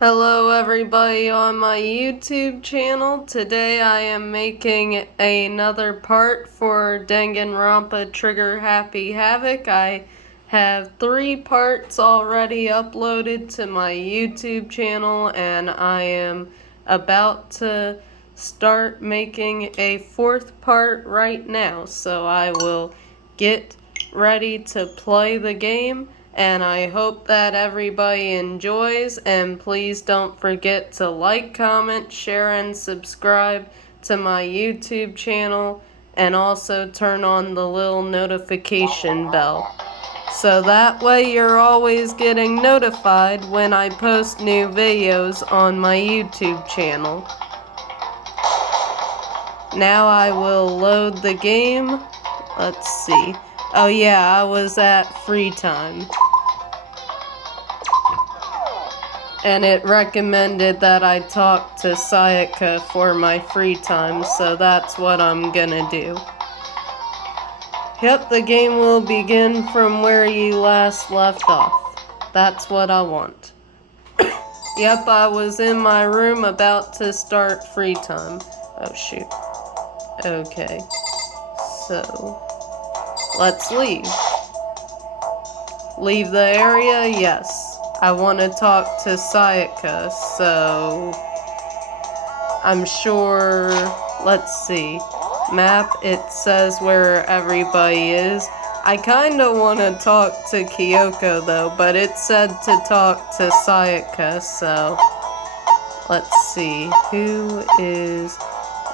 Hello everybody on my YouTube channel. Today I am making another part for Danganronpa Trigger Happy Havoc. I have 3 parts already uploaded to my YouTube channel and I am about to start making a 4th part right now. So I will get ready to play the game. And I hope that everybody enjoys, and please don't forget to like, comment, share, and subscribe to my YouTube channel, and also turn on the little notification bell. So that way you're always getting notified when I post new videos on my YouTube channel. Now I will load the game. Let's see. Oh yeah, I was at free time. And it recommended that I talk to Sayaka for my free time, so that's what I'm gonna do. Yep, the game will begin from where you last left off. That's what I want. Yep, I was in my room about to start free time. Oh shoot. Okay. So, let's leave. Leave the area? Yes. I want to talk to Sayaka, so I'm sure, let's see, map, it says where everybody is. I kinda want to talk to Kyoko though, but it said to talk to Sayaka, so let's see, who is,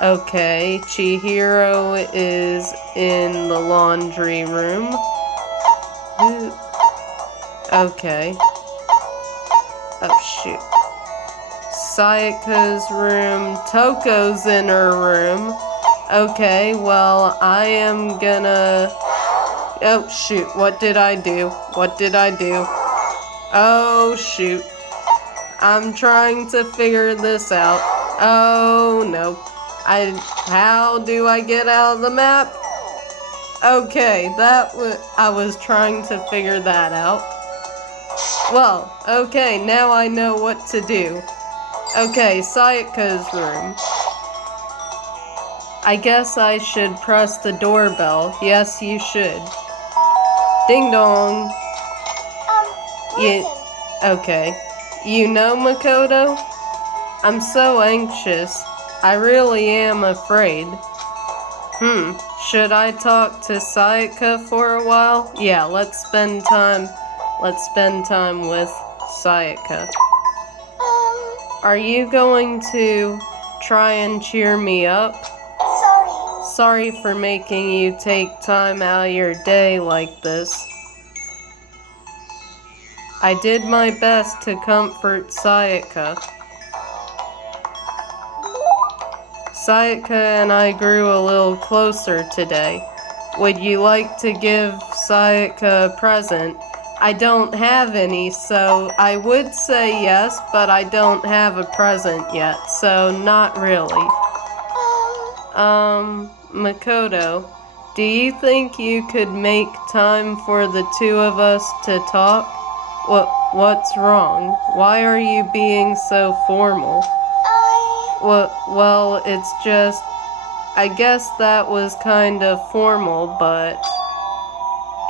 okay, Chihiro is in the laundry room. Who, okay. Oh shoot. Sayaka's room. Toko's in her room. Okay, well, I am gonna... Oh shoot, what did I do? What did I do? Oh shoot. I'm trying to figure this out. Oh no. How do I get out of the map? Okay, I was trying to figure that out. Well, okay, now I know what to do. Okay, Sayaka's room. I guess I should press the doorbell. Yes, you should. Ding dong. Okay. You know, Makoto? I'm so anxious. I really am afraid. Should I talk to Sayaka for a while? Yeah, let's spend time with Sayaka. Are you going to try and cheer me up? Sorry for making you take time out of your day like this. I did my best to comfort Sayaka. Sayaka and I grew a little closer today. Would you like to give Sayaka a present? I don't have any, so I would say yes, but I don't have a present yet, so not really. Makoto, do you think you could make time for the two of us to talk? What's wrong? Why are you being so formal? Well, it's just, I guess that was kind of formal, but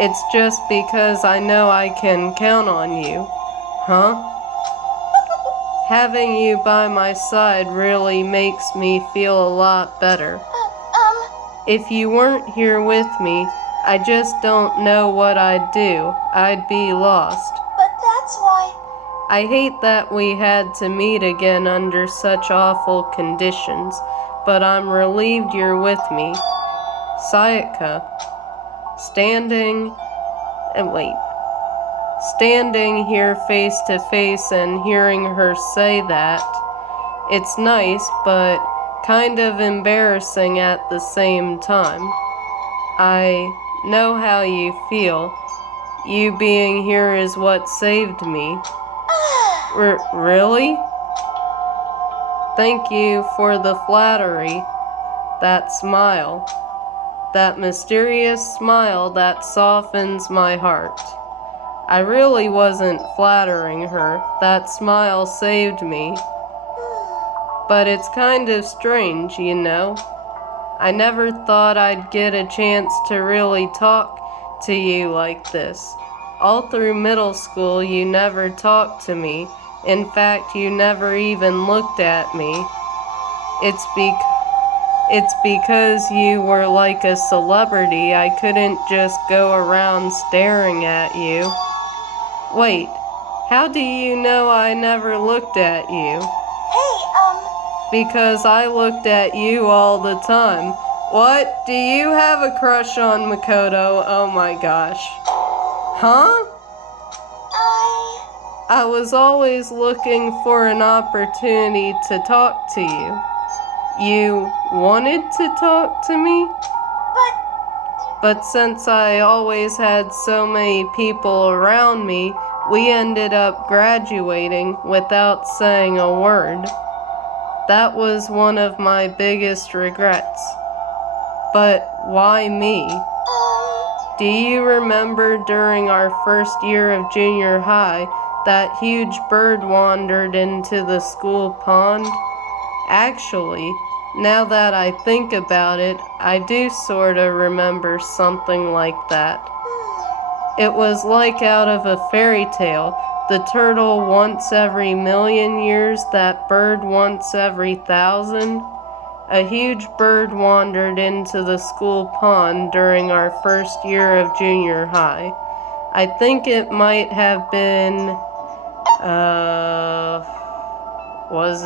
it's just because I know I can count on you. Huh? Having you by my side really makes me feel a lot better. If you weren't here with me, I just don't know what I'd do. I'd be lost. But that's why... I hate that we had to meet again under such awful conditions, but I'm relieved you're with me. Sayaka. Standing here face to face and hearing her say that, it's nice, but kind of embarrassing at the same time. I know how you feel. You being here is what saved me. Really? Thank you for the flattery. That smile. That mysterious smile that softens my heart. I really wasn't flattering her. That smile saved me. But it's kind of strange, you know. I never thought I'd get a chance to really talk to you like this. All through middle school, you never talked to me. In fact, you never even looked at me. It's because you were like a celebrity. I couldn't just go around staring at you. Wait, how do you know I never looked at you? Because I looked at you all the time. What? Do you have a crush on Makoto? Oh my gosh. Huh? I was always looking for an opportunity to talk to you. You wanted to talk to me? But since I always had so many people around me, we ended up graduating without saying a word. That was one of my biggest regrets. But why me? Do you remember during our first year of junior high, that huge bird wandered into the school pond? Actually, now that I think about it, I do sorta remember something like that. It was like out of a fairy tale. The turtle once every million years, that bird once every 1,000. A huge bird wandered into the school pond during our first year of junior high. I think it might have been, was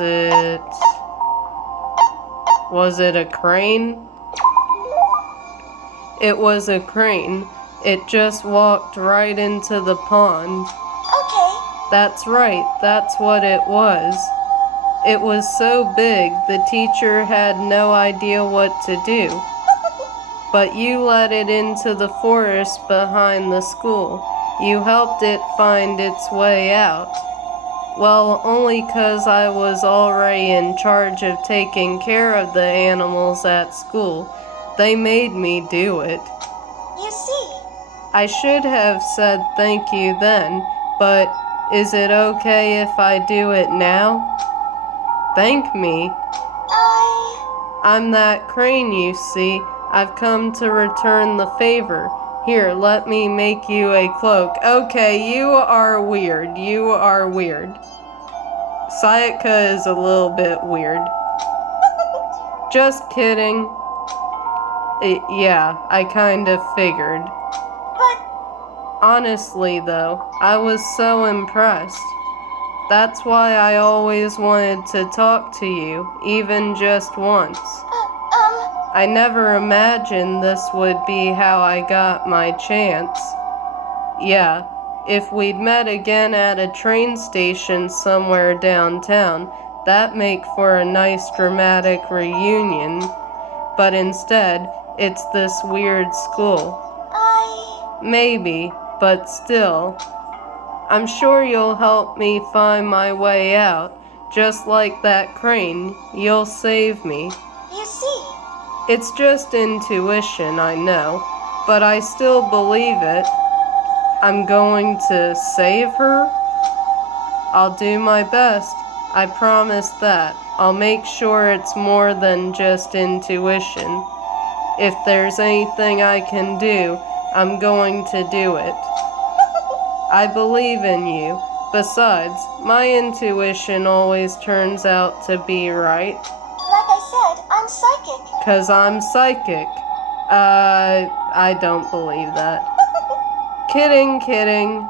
it a crane? It was a crane. It just walked right into the pond. That's right, that's what it was. It was so big, the teacher had no idea what to do. But you let it into the forest behind the school. You helped it find its way out. Well, only 'cause I was already in charge of taking care of the animals at school. They made me do it. You see. I should have said thank you then, but is it okay if I do it now? Thank me? I'm that crane, you see. I've come to return the favor. Here, let me make you a cloak. Okay, you are weird. You are weird. Sayaka is a little bit weird. Just kidding. Yeah, I kind of figured. But honestly, though, I was so impressed. That's why I always wanted to talk to you, even just once. I never imagined this would be how I got my chance. Yeah, if we'd met again at a train station somewhere downtown, that'd make for a nice dramatic reunion. But instead, it's this weird school. Maybe, but still. I'm sure you'll help me find my way out. Just like that crane, you'll save me. you see. It's just intuition, I know, but I still believe it. I'm going to save her? I'll do my best. I promise that. I'll make sure it's more than just intuition. If there's anything I can do, I'm going to do it. I believe in you. Besides, my intuition always turns out to be right. Like I said, I'm psychic. 'Cause I'm psychic. I don't believe that. Kidding, kidding.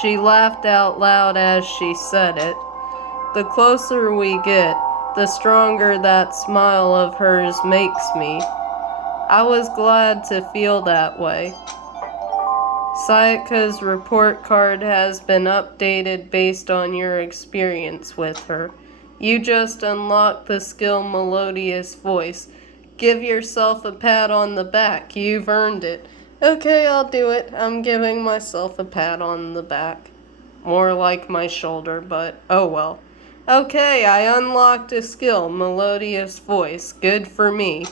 She laughed out loud as she said it. The closer we get, the stronger that smile of hers makes me. I was glad to feel that way. Sayaka's report card has been updated based on your experience with her. You just unlocked the skill Melodious Voice. Give yourself a pat on the back. You've earned it. Okay, I'll do it. I'm giving myself a pat on the back. More like my shoulder, but oh well. Okay, I unlocked a skill, Melodious Voice. Good for me.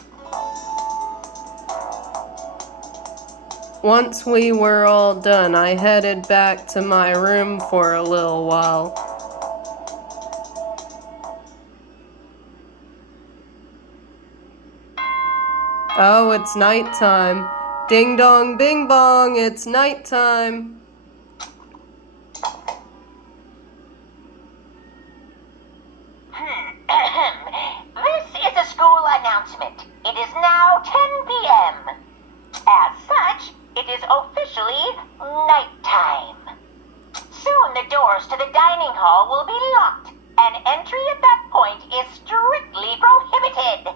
Once we were all done, I headed back to my room for a little while. Oh, it's nighttime. Ding dong bing bong, it's nighttime. This is a school announcement. It is now 10 p.m. As such, it is officially nighttime. Soon the doors to the dining hall will be locked, and entry at that point is strictly prohibited.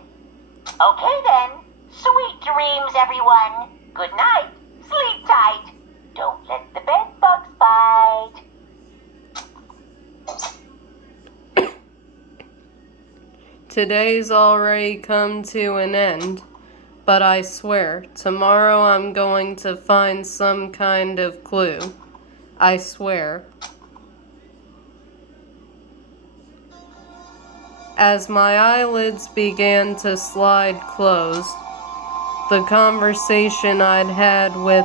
Okay then, sweet dreams everyone. Good night, sleep tight. Don't let the bed bugs bite. Today's already come to an end, but I swear, tomorrow I'm going to find some kind of clue. I swear. As my eyelids began to slide closed, the conversation I'd had with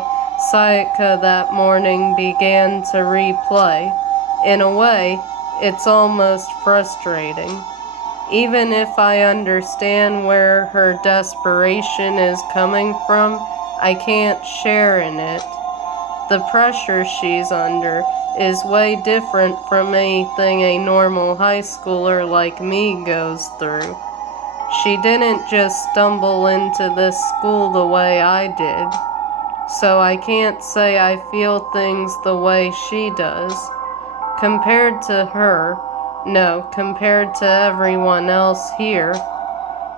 Sayaka that morning began to replay. In a way, it's almost frustrating. Even if I understand where her desperation is coming from, I can't share in it. The pressure she's under is way different from anything a normal high schooler like me goes through. She didn't just stumble into this school the way I did, so I can't say I feel things the way she does. Compared to her, no, compared to everyone else here,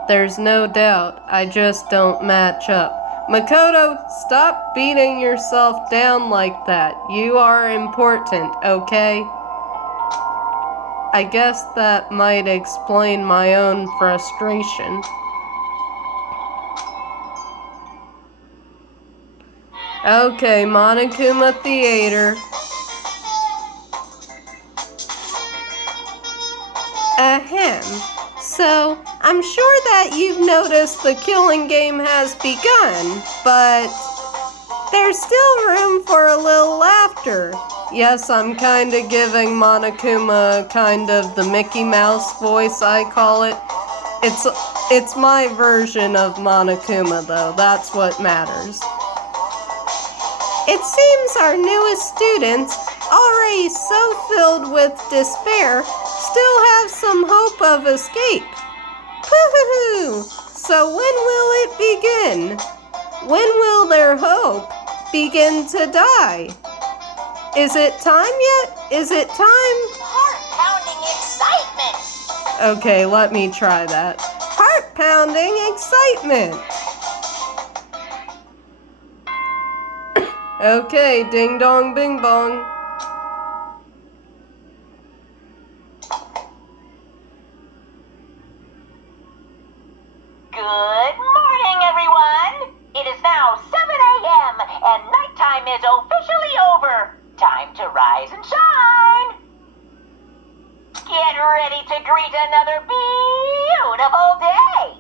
there's no doubt I just don't match up. Makoto, stop beating yourself down like that. You are important, okay? I guess that might explain my own frustration. Okay, Monokuma Theater. Ahem. So, I'm sure that you've noticed the killing game has begun, but there's still room for a little laughter. Yes, I'm kinda giving Monokuma kind of the Mickey Mouse voice, I call it. It's my version of Monokuma, though. That's what matters. It seems our newest students, already so filled with despair, still have some hope of escape. Hoo-hoo-hoo! So when will it begin? When will their hope begin to die? Is it time yet? Is it time? Heart-pounding excitement! Okay, let me try that. Heart-pounding excitement! Okay, ding dong bing bong. Good morning, everyone! It is now 7 a.m. and nighttime is officially over. Time to rise and shine! Get ready to greet another beautiful day!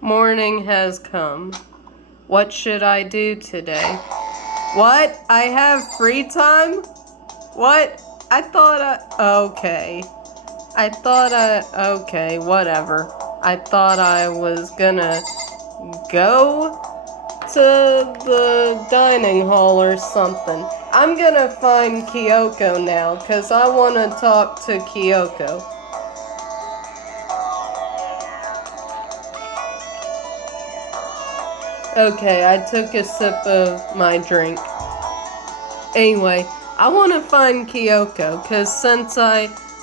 Morning has come. What should I do today? What? I have free time? What? Okay, whatever. I thought I was gonna go to the dining hall or something. I'm gonna find Kyoko now, 'cause I wanna talk to Kyoko. Okay, I took a sip of my drink. Anyway, I want to find Kyoko, because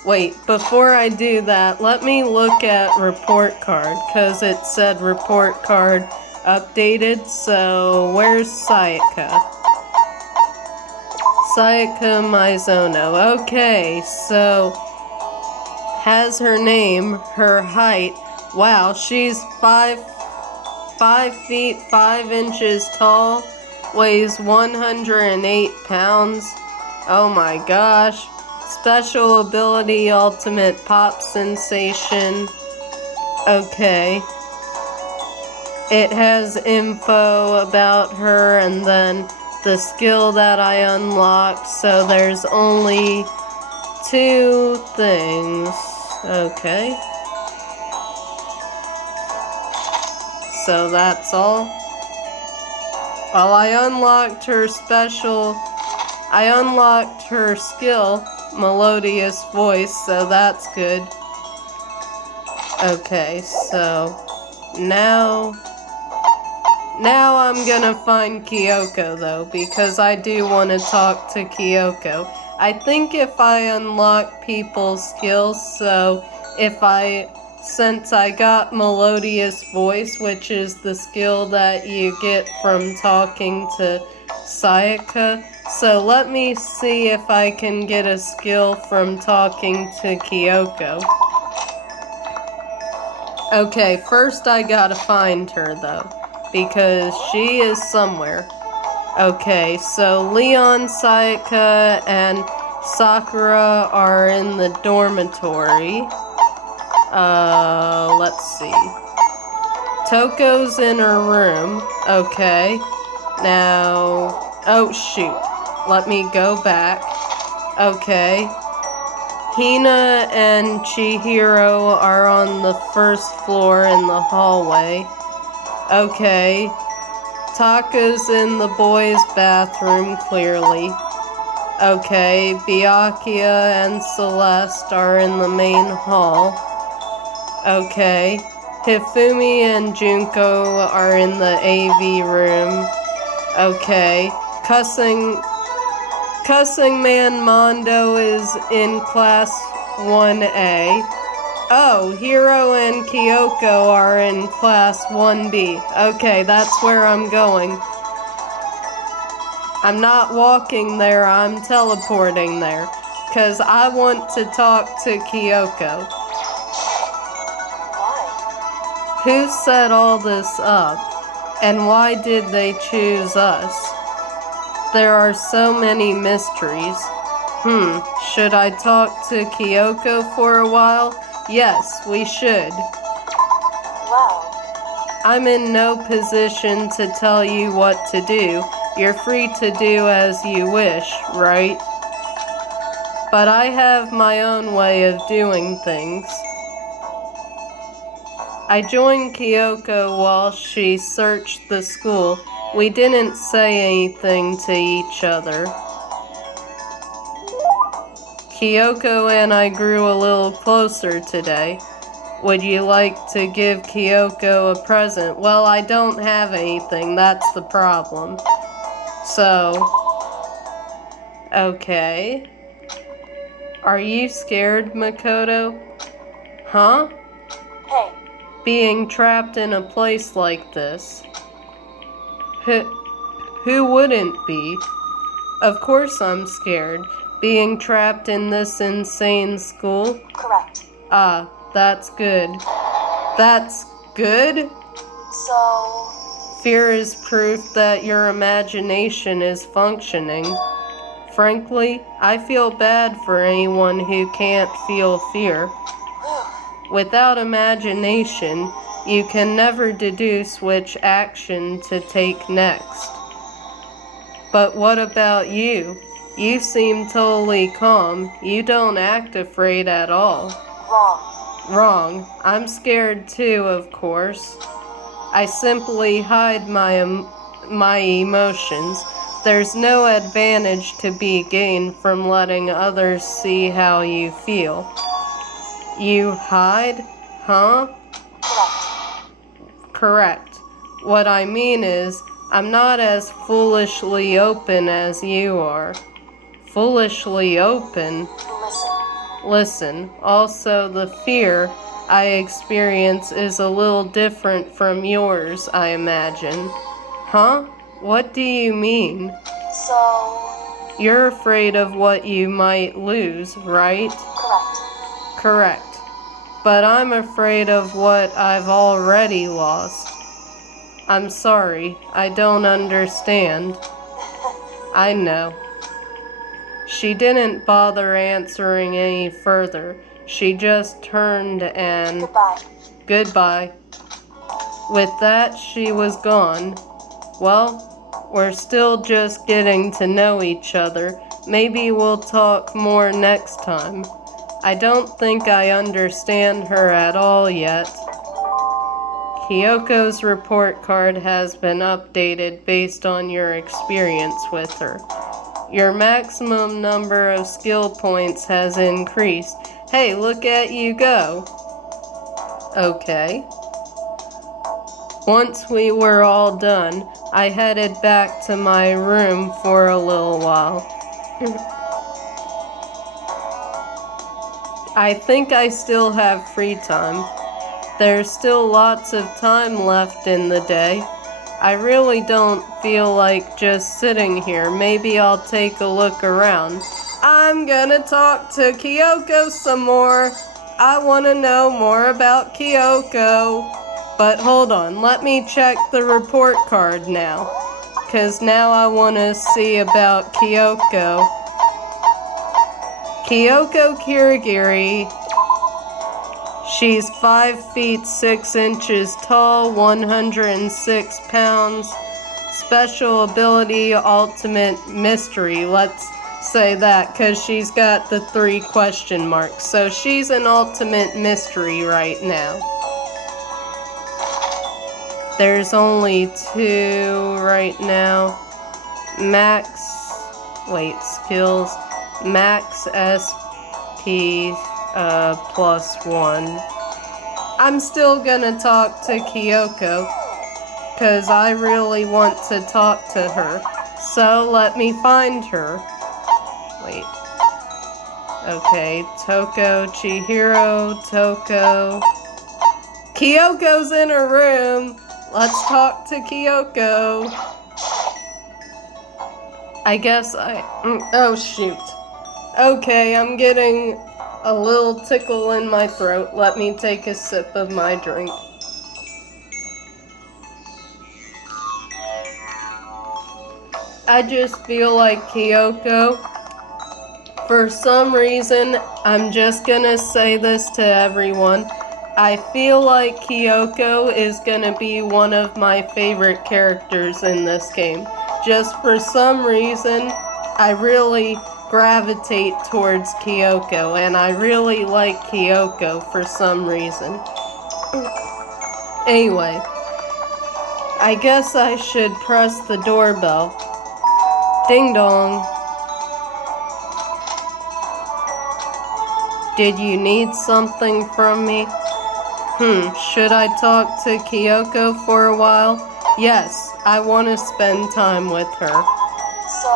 wait, before I do that, let me look at report card, because it said report card updated, so where's Sayaka? Sayaka Mizono. Okay, so has her name, her height. Wow, she's 5 feet 5 inches tall, weighs 108 pounds. Oh my gosh. Special ability, ultimate pop sensation. Okay. It has info about her and then the skill that I unlocked, so there's only 2 things. Okay. So that's all. Well, I unlocked her skill, Melodious Voice, so that's good. Okay, so now I'm gonna find Kyoko though, because I do want to talk to Kyoko. I think if I unlock people's skills, so since I got Melodious Voice, which is the skill that you get from talking to Sayaka, so let me see if I can get a skill from talking to Kyoko. Okay, first I gotta find her though, because she is somewhere. Okay, so Leon, Sayaka, and Sakura are in the dormitory. Let's see. Toko's in her room. Okay. Now, oh shoot. Let me go back. Okay. Hina and Chihiro are on the first floor in the hallway. Okay. Taka's in the boys' bathroom, clearly. Okay, Byakuya and Celeste are in the main hall. Okay. Hifumi and Junko are in the AV room. Okay. Cussing Man Mondo is in class 1A. Oh, Hiro and Kyoko are in class 1B. Okay, that's where I'm going. I'm not walking there, I'm teleporting there. 'Cause I want to talk to Kyoko. Who set all this up? And why did they choose us? There are so many mysteries. Should I talk to Kyoko for a while? Yes, we should. Wow. I'm in no position to tell you what to do. You're free to do as you wish, right? But I have my own way of doing things. I joined Kyoko while she searched the school. We didn't say anything to each other. Kyoko and I grew a little closer today. Would you like to give Kyoko a present? Well, I don't have anything, that's the problem. So, okay. Are you scared, Makoto? Huh? Hey. Being trapped in a place like this. Who wouldn't be? Of course I'm scared. Being trapped in this insane school? Correct. Ah, that's good. That's good? So... Fear is proof that your imagination is functioning. Frankly, I feel bad for anyone who can't feel fear. Without imagination, you can never deduce which action to take next. But what about you? You seem totally calm. You don't act afraid at all. Wrong. I'm scared too, of course. I simply hide my emotions. There's no advantage to be gained from letting others see how you feel. You hide? Huh? Correct. What I mean is, I'm not as foolishly open as you are. Foolishly open? Listen, also the fear I experience is a little different from yours, I imagine. Huh? What do you mean? So... You're afraid of what you might lose, right? Correct. But I'm afraid of what I've already lost. I'm sorry, I don't understand. I know. She didn't bother answering any further. She just turned and... Goodbye. Goodbye. With that, she was gone. Well, we're still just getting to know each other. Maybe we'll talk more next time. I don't think I understand her at all yet. Kyoko's report card has been updated based on your experience with her. Your maximum number of skill points has increased. Hey, look at you go. Okay. Once we were all done, I headed back to my room for a little while. I think I still have free time. There's still lots of time left in the day. I really don't feel like just sitting here. Maybe I'll take a look around. I'm gonna talk to Kyoko some more. I wanna know more about Kyoko. But hold on, let me check the report card now. 'Cause now I wanna see about Kyoko. Kyoko Kirigiri. She's 5 feet 6 inches tall, 106 pounds. Special ability, ultimate mystery. Let's say that because she's got the 3 question marks. So she's an ultimate mystery right now. There's only 2 right now. Skills. Max SP +1. I'm still gonna talk to Kyoko, cause I really want to talk to her. So let me find her. Wait. Okay, Toko, Chihiro, Toko. Kyoko's in her room. Let's talk to Kyoko. I guess oh shoot. Okay, I'm getting a little tickle in my throat. Let me take a sip of my drink. I just feel like Kyoko. For some reason, I'm just gonna say this to everyone. I feel like Kyoko is gonna be one of my favorite characters in this game. Just for some reason, I really gravitate towards Kyoko, and I really like Kyoko for some reason. Anyway, I guess I should press the doorbell. Ding dong. Did you need something from me? Should I talk to Kyoko for a while? Yes, I want to spend time with her. So,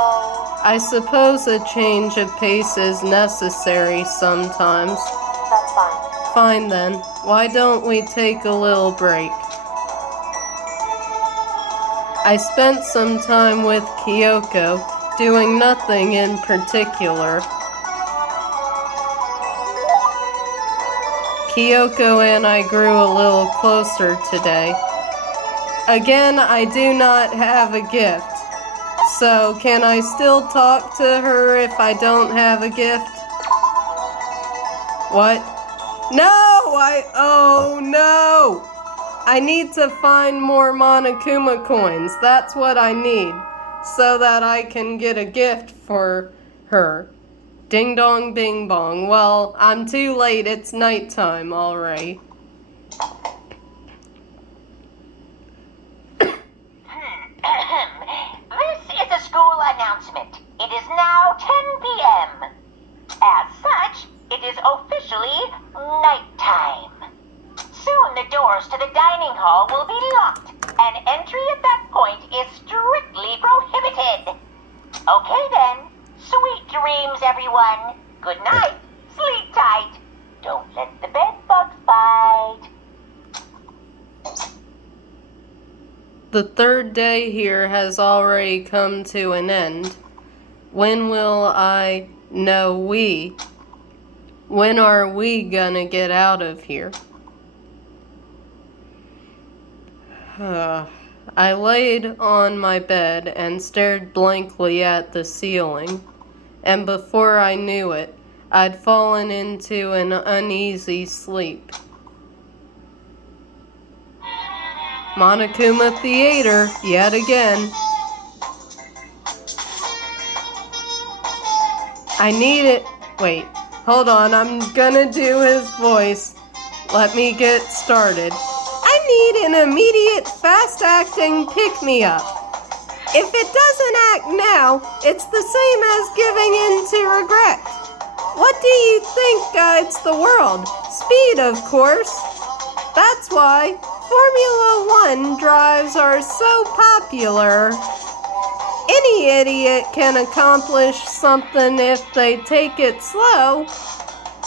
I suppose a change of pace is necessary sometimes. that's fine. Fine then, why don't we take a little break? I spent some time with Kyoko, doing nothing in particular. Kyoko and I grew a little closer today. Again, I do not have a gift. So, can I still talk to her if I don't have a gift? What? Oh no! I need to find more Monokuma coins. That's what I need. So that I can get a gift for her. Ding dong bing bong. Well, I'm too late. It's nighttime, alright. This is a school announcement. It is now 10 p.m. As such, it is officially nighttime. Soon the doors to the dining hall will be locked, and entry at that point is strictly prohibited. Okay then, sweet dreams everyone. Good night, sleep tight. Don't let the bed bugs bite. The 3rd day here has already come to an end. When will I know when are we gonna get out of here? I laid on my bed and stared blankly at the ceiling, and before I knew it, I'd fallen into an uneasy sleep. Monokuma Theater, yet again. I need it. Wait, hold on, I'm gonna do his voice. Let me get started. I need an immediate, fast-acting pick-me-up. If it doesn't act now, it's the same as giving in to regret. What do you think guides the world? Speed, of course. That's why Formula One drives are so popular. Any idiot can accomplish something if they take it slow.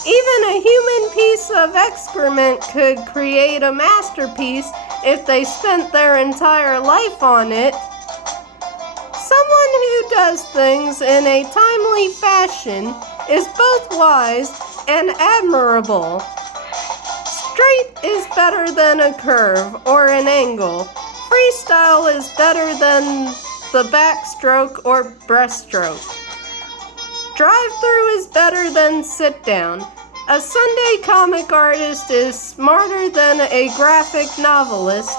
Even a human piece of excrement could create a masterpiece if they spent their entire life on it. Someone who does things in a timely fashion is both wise and admirable. Straight is better than a curve or an angle. Freestyle is better than the backstroke or breaststroke. Drive-through is better than sit-down. A Sunday comic artist is smarter than a graphic novelist.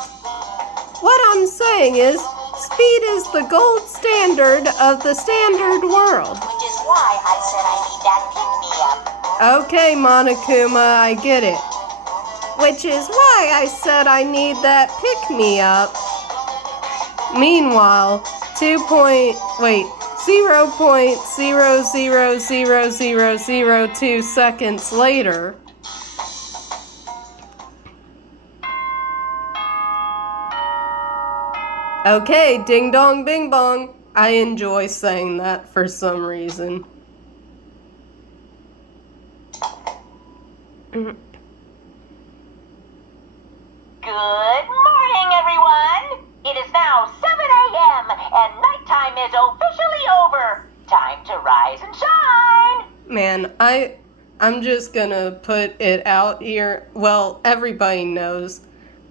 What I'm saying is, speed is the gold standard of the standard world. Which is why I said I need that pick-me-up. Okay, Monokuma, I get it. Which is why I said I need that pick-me-up. Meanwhile, 0.0000002 seconds later, okay, ding dong bing bong. I enjoy saying that for some reason. Good morning, everyone. It is now 7 a.m. and nighttime is officially over. Time to rise and shine. Man, I'm just gonna put it out here. Well, everybody knows.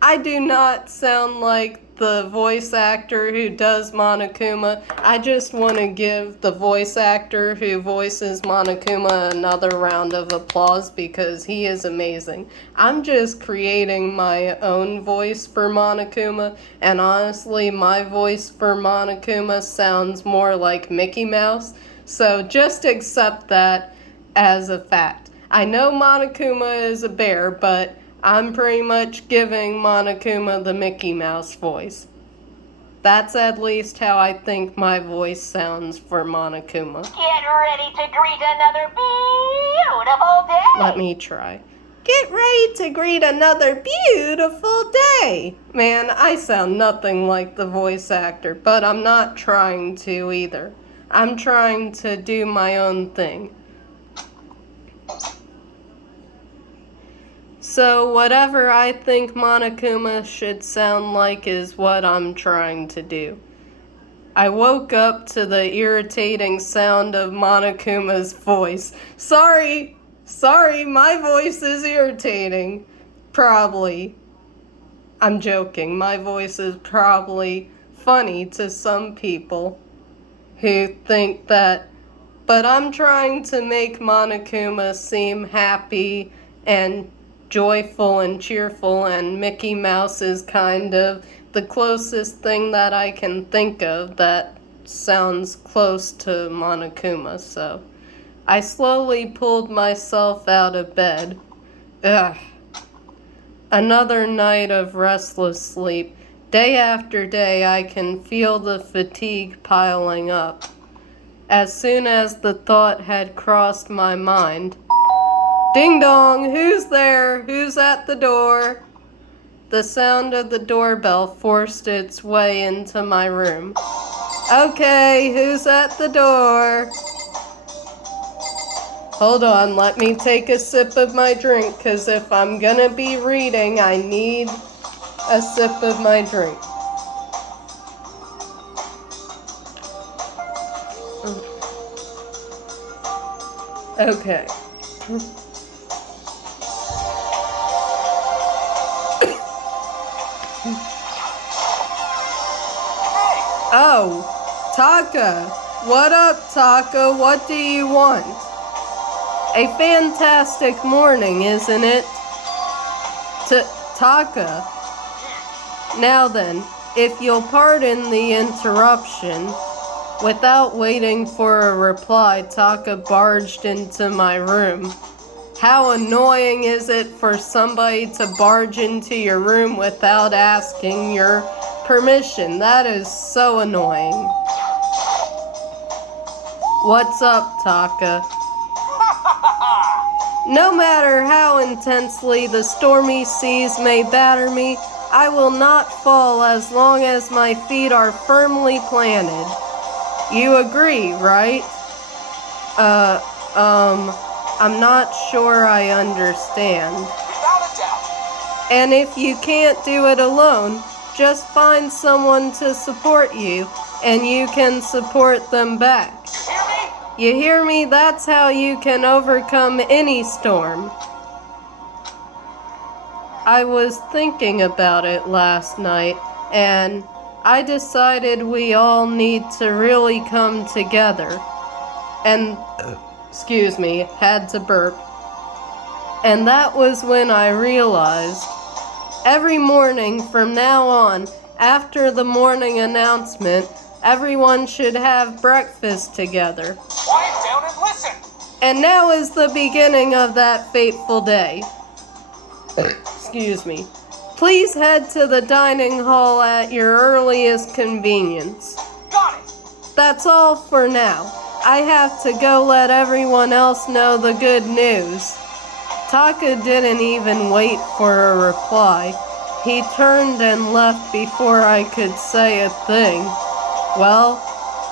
I do not sound like the voice actor who does Monokuma. I just want to give the voice actor who voices Monokuma another round of applause because he is amazing. I'm just creating my own voice for Monokuma, and honestly, my voice for Monokuma sounds more like Mickey Mouse, so just accept that as a fact. I know Monokuma is a bear, but I'm pretty much giving Monokuma the Mickey Mouse voice. That's at least how I think my voice sounds for Monokuma. Get ready to greet another beautiful day. Let me try. Get ready to greet another beautiful day. Man, I sound nothing like the voice actor, but I'm not trying to either. I'm trying to do my own thing. So whatever I think Monokuma should sound like is what I'm trying to do. I woke up to the irritating sound of Monokuma's voice. Sorry, my voice is irritating. Probably. I'm joking, my voice is probably funny to some people who think that, but I'm trying to make Monokuma seem happy and joyful and cheerful, and Mickey Mouse is kind of the closest thing that I can think of that sounds close to Monokuma, so I slowly pulled myself out of bed. Ugh. Another night of restless sleep. Day after day, I can feel the fatigue piling up. As soon as the thought had crossed my mind, ding dong, who's there? Who's at the door? The sound of the doorbell forced its way into my room. Okay, who's at the door? Hold on, let me take a sip of my drink, because if I'm gonna be reading, I need a sip of my drink. Okay. Oh, Taka. What up, Taka? What do you want? A fantastic morning, isn't it? Taka. Now then, if you'll pardon the interruption, without waiting for a reply, Taka barged into my room. How annoying is it for somebody to barge into your room without asking your permission? That is so annoying. What's up, Taka? No matter how intensely the stormy seas may batter me, I will not fall as long as my feet are firmly planted. You agree, right? I'm not sure I understand. Without a doubt. And if you can't do it alone, just find someone to support you, and you can support them back. You hear me? You hear me? That's how you can overcome any storm. I was thinking about it last night, and I decided we all need to really come together. And, excuse me, had to burp. And that was when I realized, every morning from now on, after the morning announcement, everyone should have breakfast together. Quiet down and listen. And now is the beginning of that fateful day. Excuse me. Please head to the dining hall at your earliest convenience. Got it. That's all for now. I have to go let everyone else know the good news. Taka didn't even wait for a reply. He turned and left before I could say a thing. Well,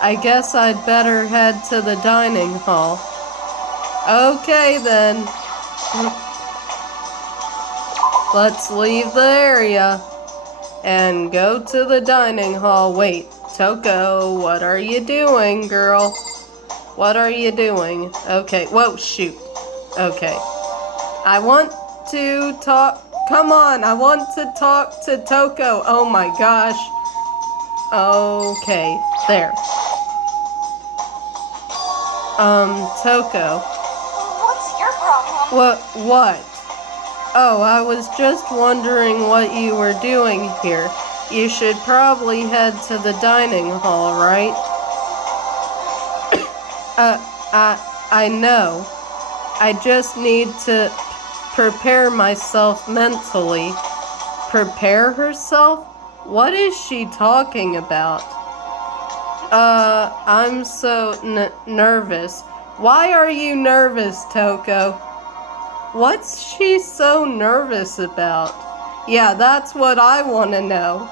I guess I'd better head to the dining hall. Okay then. Let's leave the area and go to the dining hall. Wait, Toko, what are you doing, girl? What are you doing? Okay, whoa, shoot. Okay. I want to talk. Come on, I want to talk to Toko. Oh my gosh. Okay, there. Toko. What's your problem? What? Oh, I was just wondering what you were doing here. You should probably head to the dining hall, right? I know. I just need to prepare myself mentally. Prepare herself? What is she talking about? I'm so nervous. Why are you nervous, Toko? What's she so nervous about? Yeah, that's what I want to know.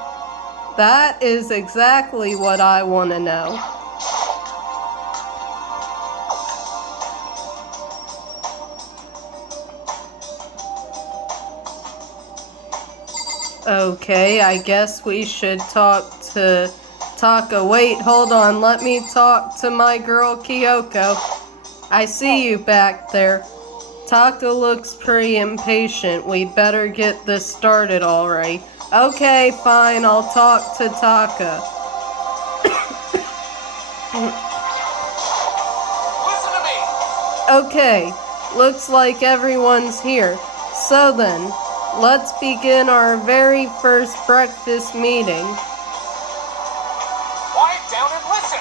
That is exactly what I want to know. Okay, I guess we should talk to Taka. Wait, hold on. Let me talk to my girl Kyoko. I see you back there. Taka looks pretty impatient. We better get this started already. Okay, fine. I'll talk to Taka. Listen to me. Okay, looks like everyone's here. So then, let's begin our very first breakfast meeting. Quiet down and listen.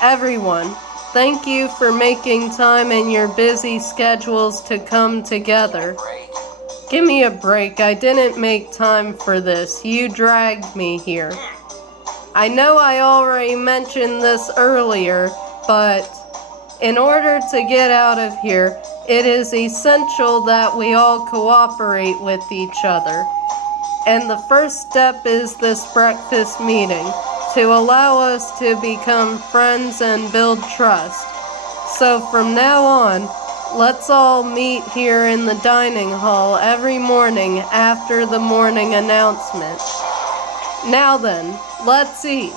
Everyone, thank you for making time in your busy schedules to come together. Break. Give me a break. I didn't make time for this. You dragged me here. I know I already mentioned this earlier, but in order to get out of here, it is essential that we all cooperate with each other. And the first step is this breakfast meeting, to allow us to become friends and build trust. So from now on, let's all meet here in the dining hall every morning after the morning announcement. Now then, let's eat.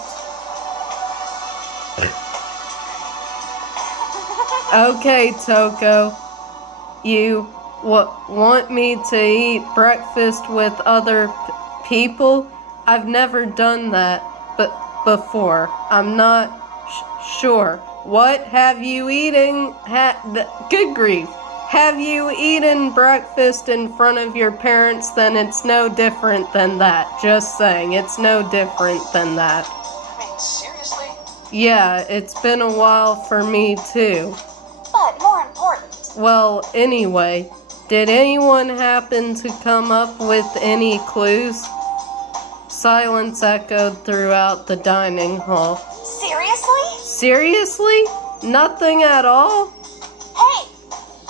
Okay, Toko. You want me to eat breakfast with other people? I've never done that before. I'm not sure. What have you eating? Good grief. Have you eaten breakfast in front of your parents? Then it's no different than that. Just saying, it's no different than that. I mean, seriously? Yeah, it's been a while for me too. But more important, Well, anyway, did anyone happen to come up with any clues? Silence echoed throughout the dining hall. seriously? Seriously? Nothing at all? Hey,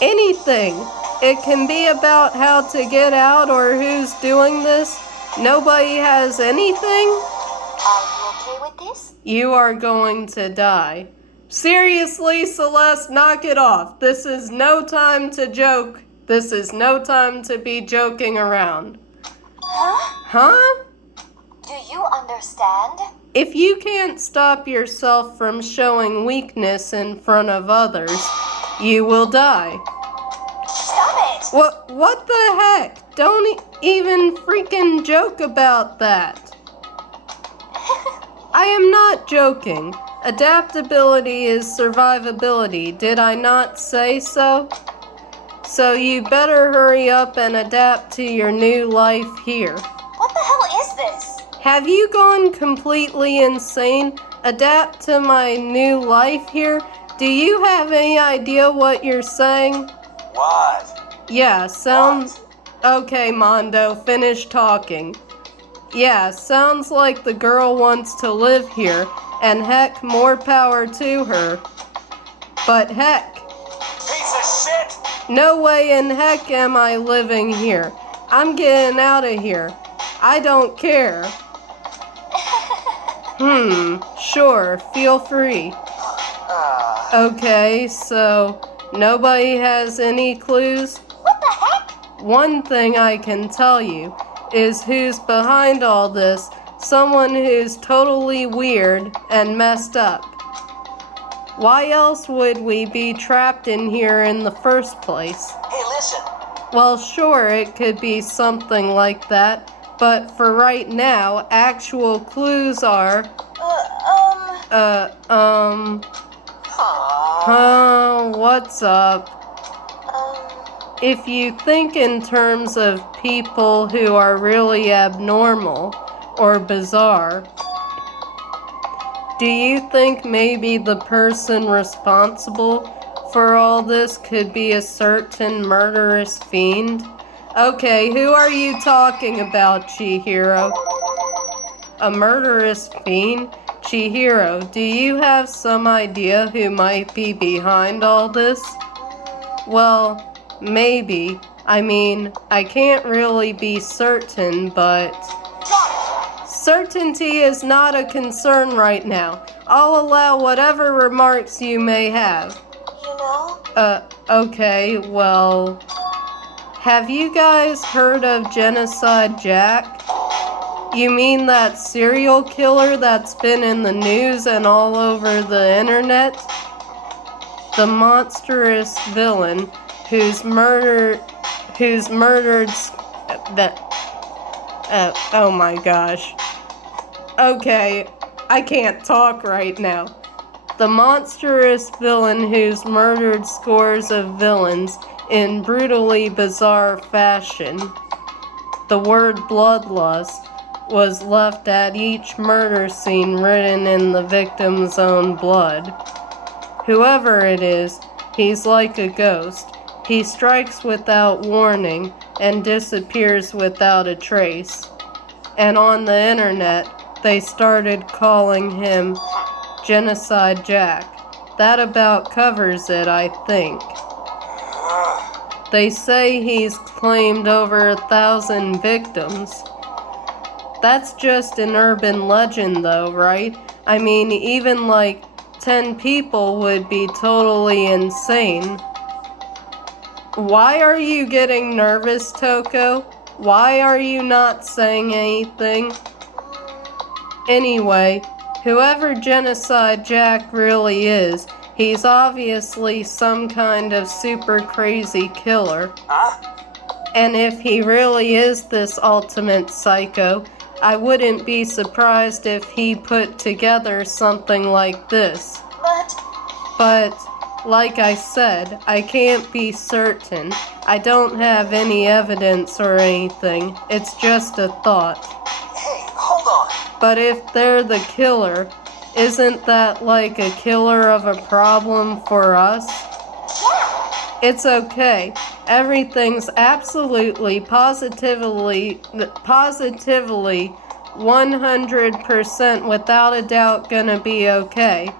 Anything. It can be about how to get out or who's doing this. Nobody has anything? are you okay with this? You are going to die. Seriously, Celeste, knock it off. This is no time to joke. This is no time to be joking around. Huh? Huh? Do you understand? If you can't stop yourself from showing weakness in front of others, you will die. Stop it! What the heck? Don't even freaking joke about that. I am not joking. Adaptability is survivability. Did I not say so? So you better hurry up and adapt to your new life here. What the hell is this? Have you gone completely insane? Adapt to my new life here? Do you have any idea what you're saying? What? Yeah, sounds... Okay, Mondo, finish talking. Yeah, sounds like the girl wants to live here, and heck, more power to her. But heck, Piece of shit! no way in heck am I living here. I'm getting out of here. I don't care. Sure, feel free. Okay, so nobody has any clues? What the heck? One thing I can tell you is who's behind all this, someone who's totally weird and messed up. Why else would we be trapped in here in the first place? Hey, listen. Well, sure, it could be something like that, but for right now, actual clues are, what's up? If you think in terms of people who are really abnormal or bizarre, do you think maybe the person responsible for all this could be a certain murderous fiend? Okay, who are you talking about, Chihiro? A murderous fiend? Chihiro, do you have some idea who might be behind all this? Well, maybe. I mean, I can't really be certain, but... Certainty is not a concern right now. I'll allow whatever remarks you may have. You know? Okay, well... Have you guys heard of Genocide Jack? You mean that serial killer that's been in the news and all over the internet? The monstrous villain who's murdered oh my gosh. Okay, I can't talk right now. The monstrous villain who's murdered scores of villains in brutally bizarre fashion. The word bloodlust was left at each murder scene written in the victim's own blood. Whoever it is, he's like a ghost. He strikes without warning and disappears without a trace. And on the internet, they started calling him Genocide Jack. That about covers it, I think. They say he's claimed over 1,000 victims. That's just an urban legend though, right? I mean, even like 10 people would be totally insane. Why are you getting nervous, Toko? Why are you not saying anything? Anyway, whoever Genocide Jack really is, he's obviously some kind of super crazy killer. And if he really is this ultimate psycho, I wouldn't be surprised if he put together something like this. But like I said, I can't be certain. I don't have any evidence or anything. It's just a thought. Hey, hold on. But if they're the killer, isn't that like a killer of a problem for us? Yeah. It's okay. Everything's absolutely, positively, 100% without a doubt gonna be okay.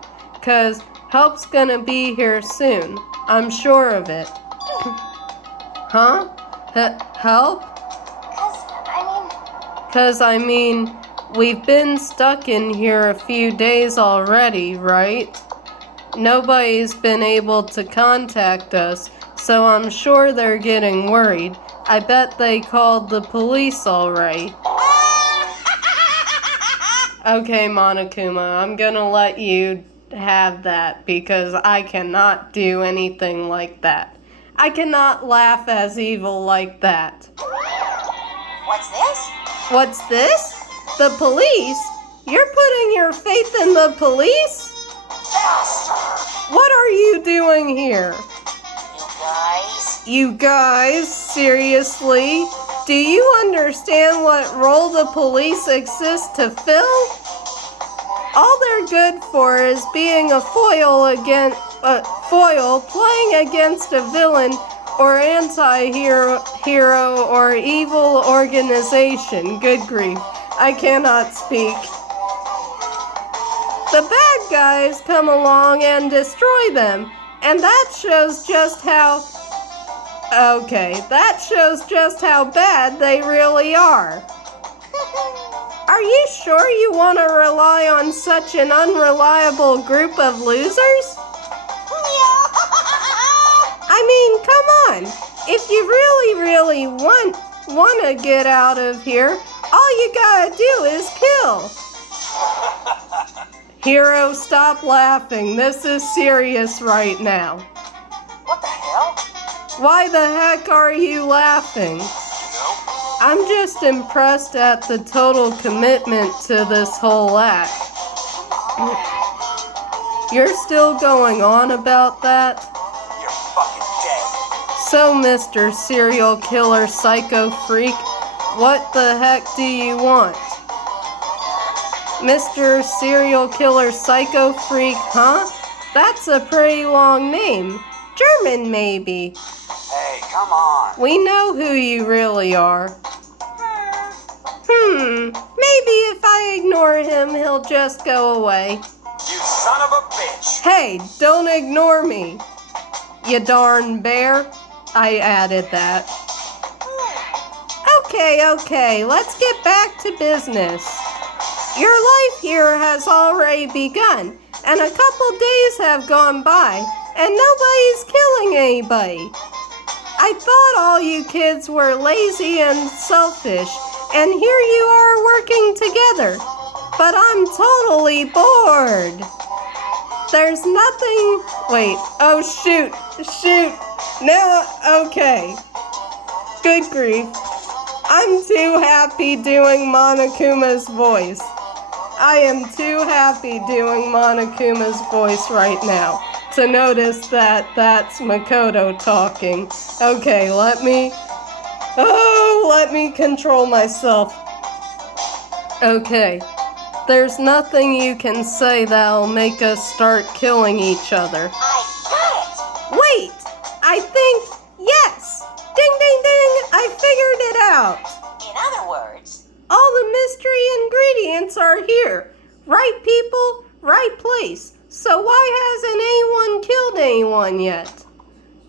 'Cause help's gonna be here soon. I'm sure of it. Huh? Help? 'Cause I mean, we've been stuck in here a few days already, right? Nobody's been able to contact us, so I'm sure they're getting worried. I bet they called the police already. Okay, Monokuma, I'm gonna let you have that because I cannot do anything like that. I cannot laugh as evil like that. What's this? What's this? The police? You're putting your faith in the police? What are you doing here? You guys, seriously? Do you understand what role the police exist to fill? All they're good for is being a foil playing against a villain or anti-hero or evil organization. Good grief, I cannot speak. The bad guys come along and destroy them, and that shows just how bad they really are. Are you sure you want to rely on such an unreliable group of losers? I mean, come on. If you really want to get out of here, all you gotta do is kill. Hero, stop laughing. This is serious right now. What the hell? Why the heck are you laughing? I'm just impressed at the total commitment to this whole act. You're still going on about that? You're fucking dead. So, Mr. Serial Killer Psycho Freak, what the heck do you want? Mr. Serial Killer Psycho Freak, huh? That's a pretty long name. German, maybe. Hey, come on. We know who you really are. Maybe if I ignore him, he'll just go away. You son of a bitch. Hey, don't ignore me. You darn bear. I added that. Okay, let's get back to business. Your life here has already begun, and a couple days have gone by, and nobody's killing anybody. I thought all you kids were lazy and selfish, and here you are working together. But I'm totally bored. There's nothing... Wait, oh shoot. No, okay. Good grief. I'm too happy doing Monokuma's voice. I am too happy doing Monokuma's voice right now to notice that that's Makoto talking. Okay, let me control myself. Okay, there's nothing you can say that'll make us start killing each other. I got it! Wait, I think, yes! Ding, ding, ding, I figured it out. In other words, All the mystery ingredients are here. Right people, right place. So why hasn't anyone killed anyone yet?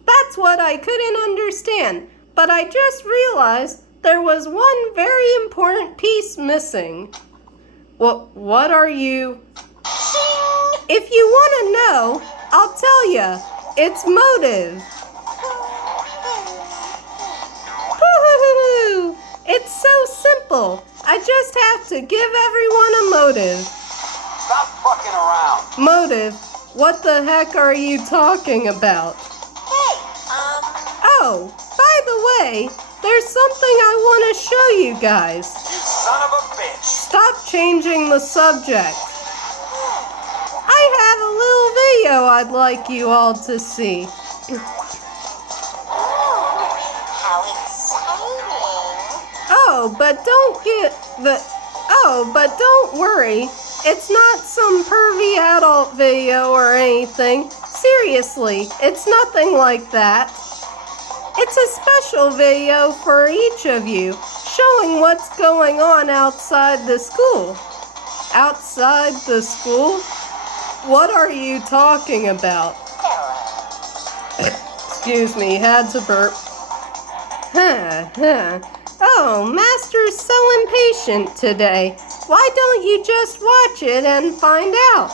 That's what I couldn't understand, but I just realized there was one very important piece missing. What are you? If you want to know, I'll tell ya. It's motive. It's so simple. I just have to give everyone a motive. Stop fucking around. Motive? What the heck are you talking about? hey, Oh, by the way, there's something I want to show you guys. You son of a bitch. Stop changing the subject. I have a little video I'd like you all to see. How exciting. Oh, but don't worry. It's not some pervy adult video or anything. Seriously, it's nothing like that. It's a special video for each of you, showing what's going on outside the school. Outside the school? What are you talking about? Excuse me, had to burp. Oh, Master's so impatient today. Why don't you just watch it and find out?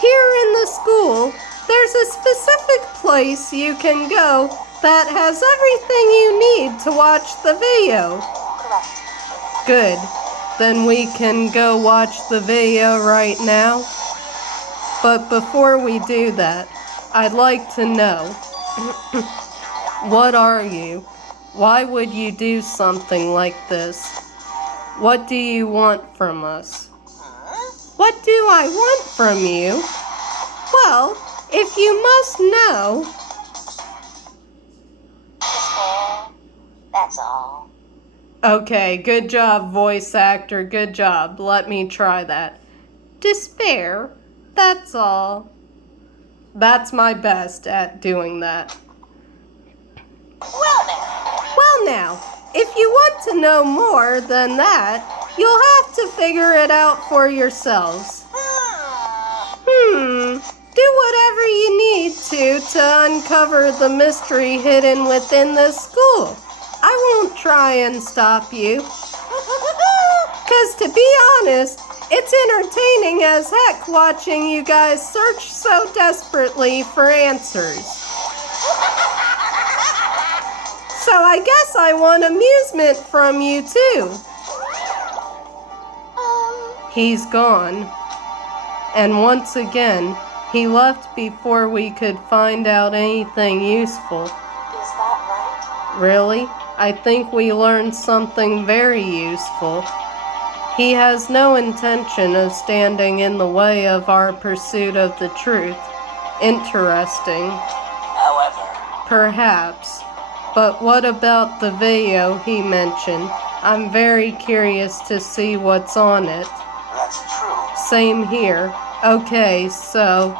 Here in the school, there's a specific place you can go that has everything you need to watch the video. Good. Then we can go watch the video right now. But before we do that, I'd like to know, what are you? Why would you do something like this? What do you want from us? What do I want from you? Well, if you must know... That's all. Okay, good job, voice actor, good job. Let me try that. Despair, that's all. That's my best at doing that. Well now, if you want to know more than that, you'll have to figure it out for yourselves. Do whatever you need to uncover the mystery hidden within this school. I won't try and stop you. 'Cause to be honest, it's entertaining as heck watching you guys search so desperately for answers. So I guess I want amusement from you too. He's gone. And once again, he left before we could find out anything useful. Is that right? Really? I think we learned something very useful. He has no intention of standing in the way of our pursuit of the truth. Interesting. However, Perhaps. But what about the video he mentioned? I'm very curious to see what's on it. that's true. Same here. Okay, so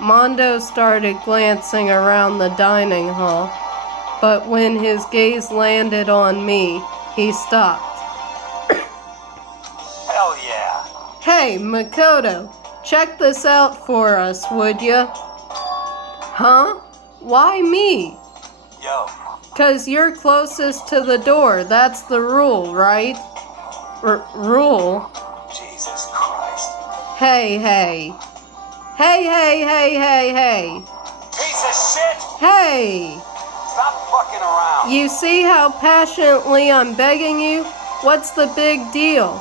Mondo started glancing around the dining hall, but when his gaze landed on me, he stopped. Hell yeah. Hey, Makoto, check this out for us, would ya? Huh? Why me? Yo, 'Cause you're closest to the door, that's the rule, right? Rule? Jesus Christ. Hey. Hey. Piece of shit! Hey! Stop fucking around. You see how passionately I'm begging you? What's the big deal?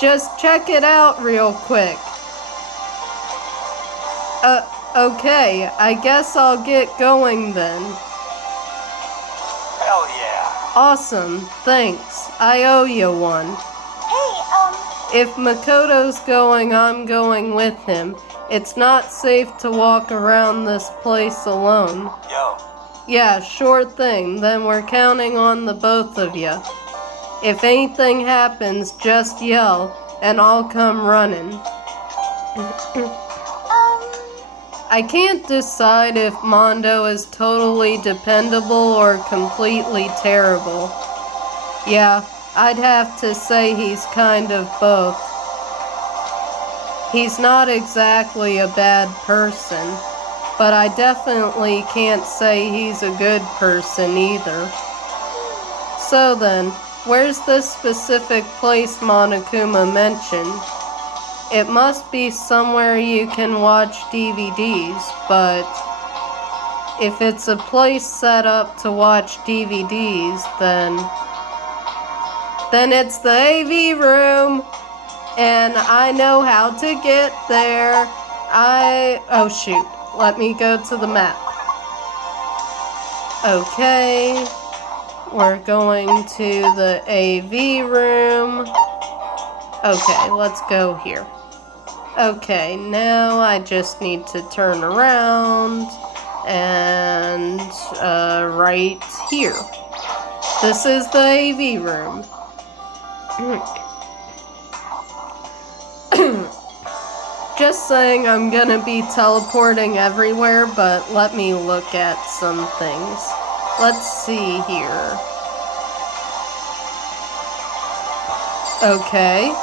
Just check it out real quick. Okay, I guess I'll get going then. Hell yeah. Awesome, thanks. I owe you one. Hey, If Makoto's going, I'm going with him. It's not safe to walk around this place alone. Yo, Yeah, sure thing. Then we're counting on the both of you. If anything happens, just yell, and I'll come running. I can't decide if Mondo is totally dependable or completely terrible. Yeah, I'd have to say he's kind of both. He's not exactly a bad person, but I definitely can't say he's a good person either. So then, where's this specific place Monokuma mentioned? It must be somewhere you can watch DVDs, but if it's a place set up to watch DVDs, then it's the AV room, and I know how to get there. Oh shoot, let me go to the map. Okay, we're going to the AV room. Okay, let's go here. Okay, now I just need to turn around and right here. This is the AV room. Just saying I'm gonna be teleporting everywhere, but let me look at some things. Let's see here. Okay.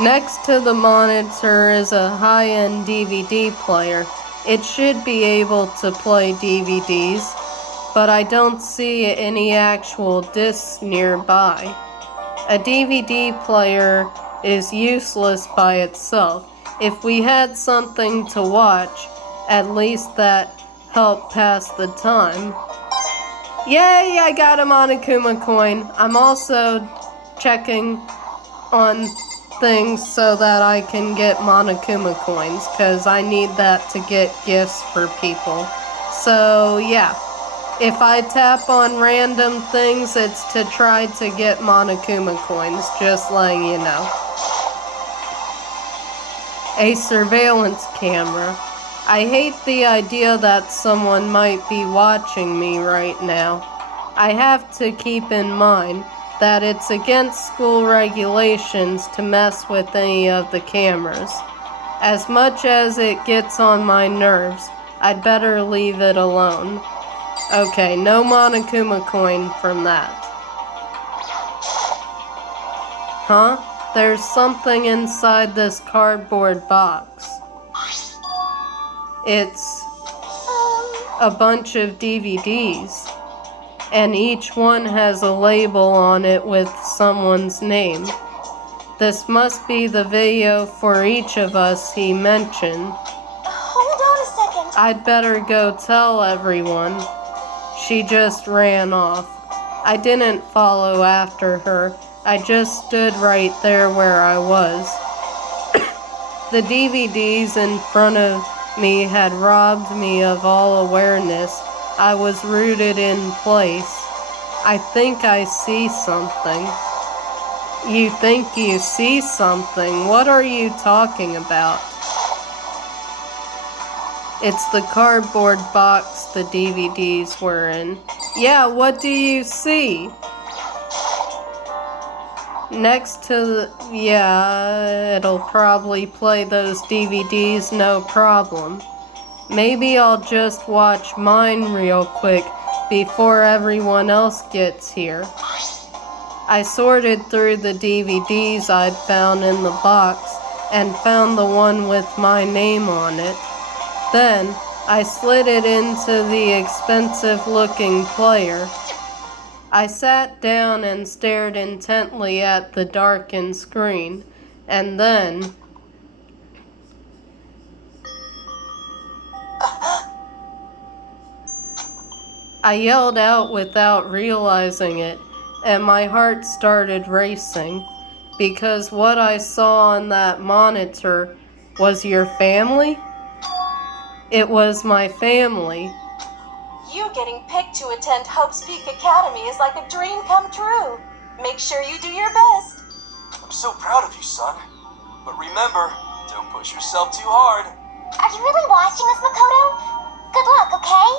Next to the monitor is a high-end DVD player. It should be able to play DVDs, but I don't see any actual discs nearby. A DVD player is useless by itself. If we had something to watch, at least that helped pass the time. Yay, I got a Monokuma coin. I'm also checking on things so that I can get Monokuma coins, because I need that to get gifts for people. So yeah, if I tap on random things, it's to try to get Monokuma coins, just letting you know. A surveillance camera. I hate the idea that someone might be watching me right now. I have to keep in mind that it's against school regulations to mess with any of the cameras. As much as it gets on my nerves, I'd better leave it alone. Okay, no Monokuma coin from that. Huh? There's something inside this cardboard box. It's a bunch of DVDs, and each one has a label on it with someone's name. This must be the video for each of us he mentioned. Hold on a second. I'd better go tell everyone. She just ran off. I didn't follow after her. I just stood right there where I was. The DVDs in front of me had robbed me of all awareness. I was rooted in place. I think I see something. You think you see something? What are you talking about? It's the cardboard box the DVDs were in. Yeah, what do you see? Next to the... yeah, it'll probably play those DVDs no problem. Maybe I'll just watch mine real quick before everyone else gets here. I sorted through the DVDs I'd found in the box and found the one with my name on it. Then, I slid it into the expensive-looking player. I sat down and stared intently at the darkened screen, and then... I yelled out without realizing it, and my heart started racing, because what I saw on that monitor was your family? It was my family. You getting picked to attend Hope's Peak Academy is like a dream come true. Make sure you do your best. I'm so proud of you, son. But remember, don't push yourself too hard. Are you really watching us, Makoto? Good luck, okay?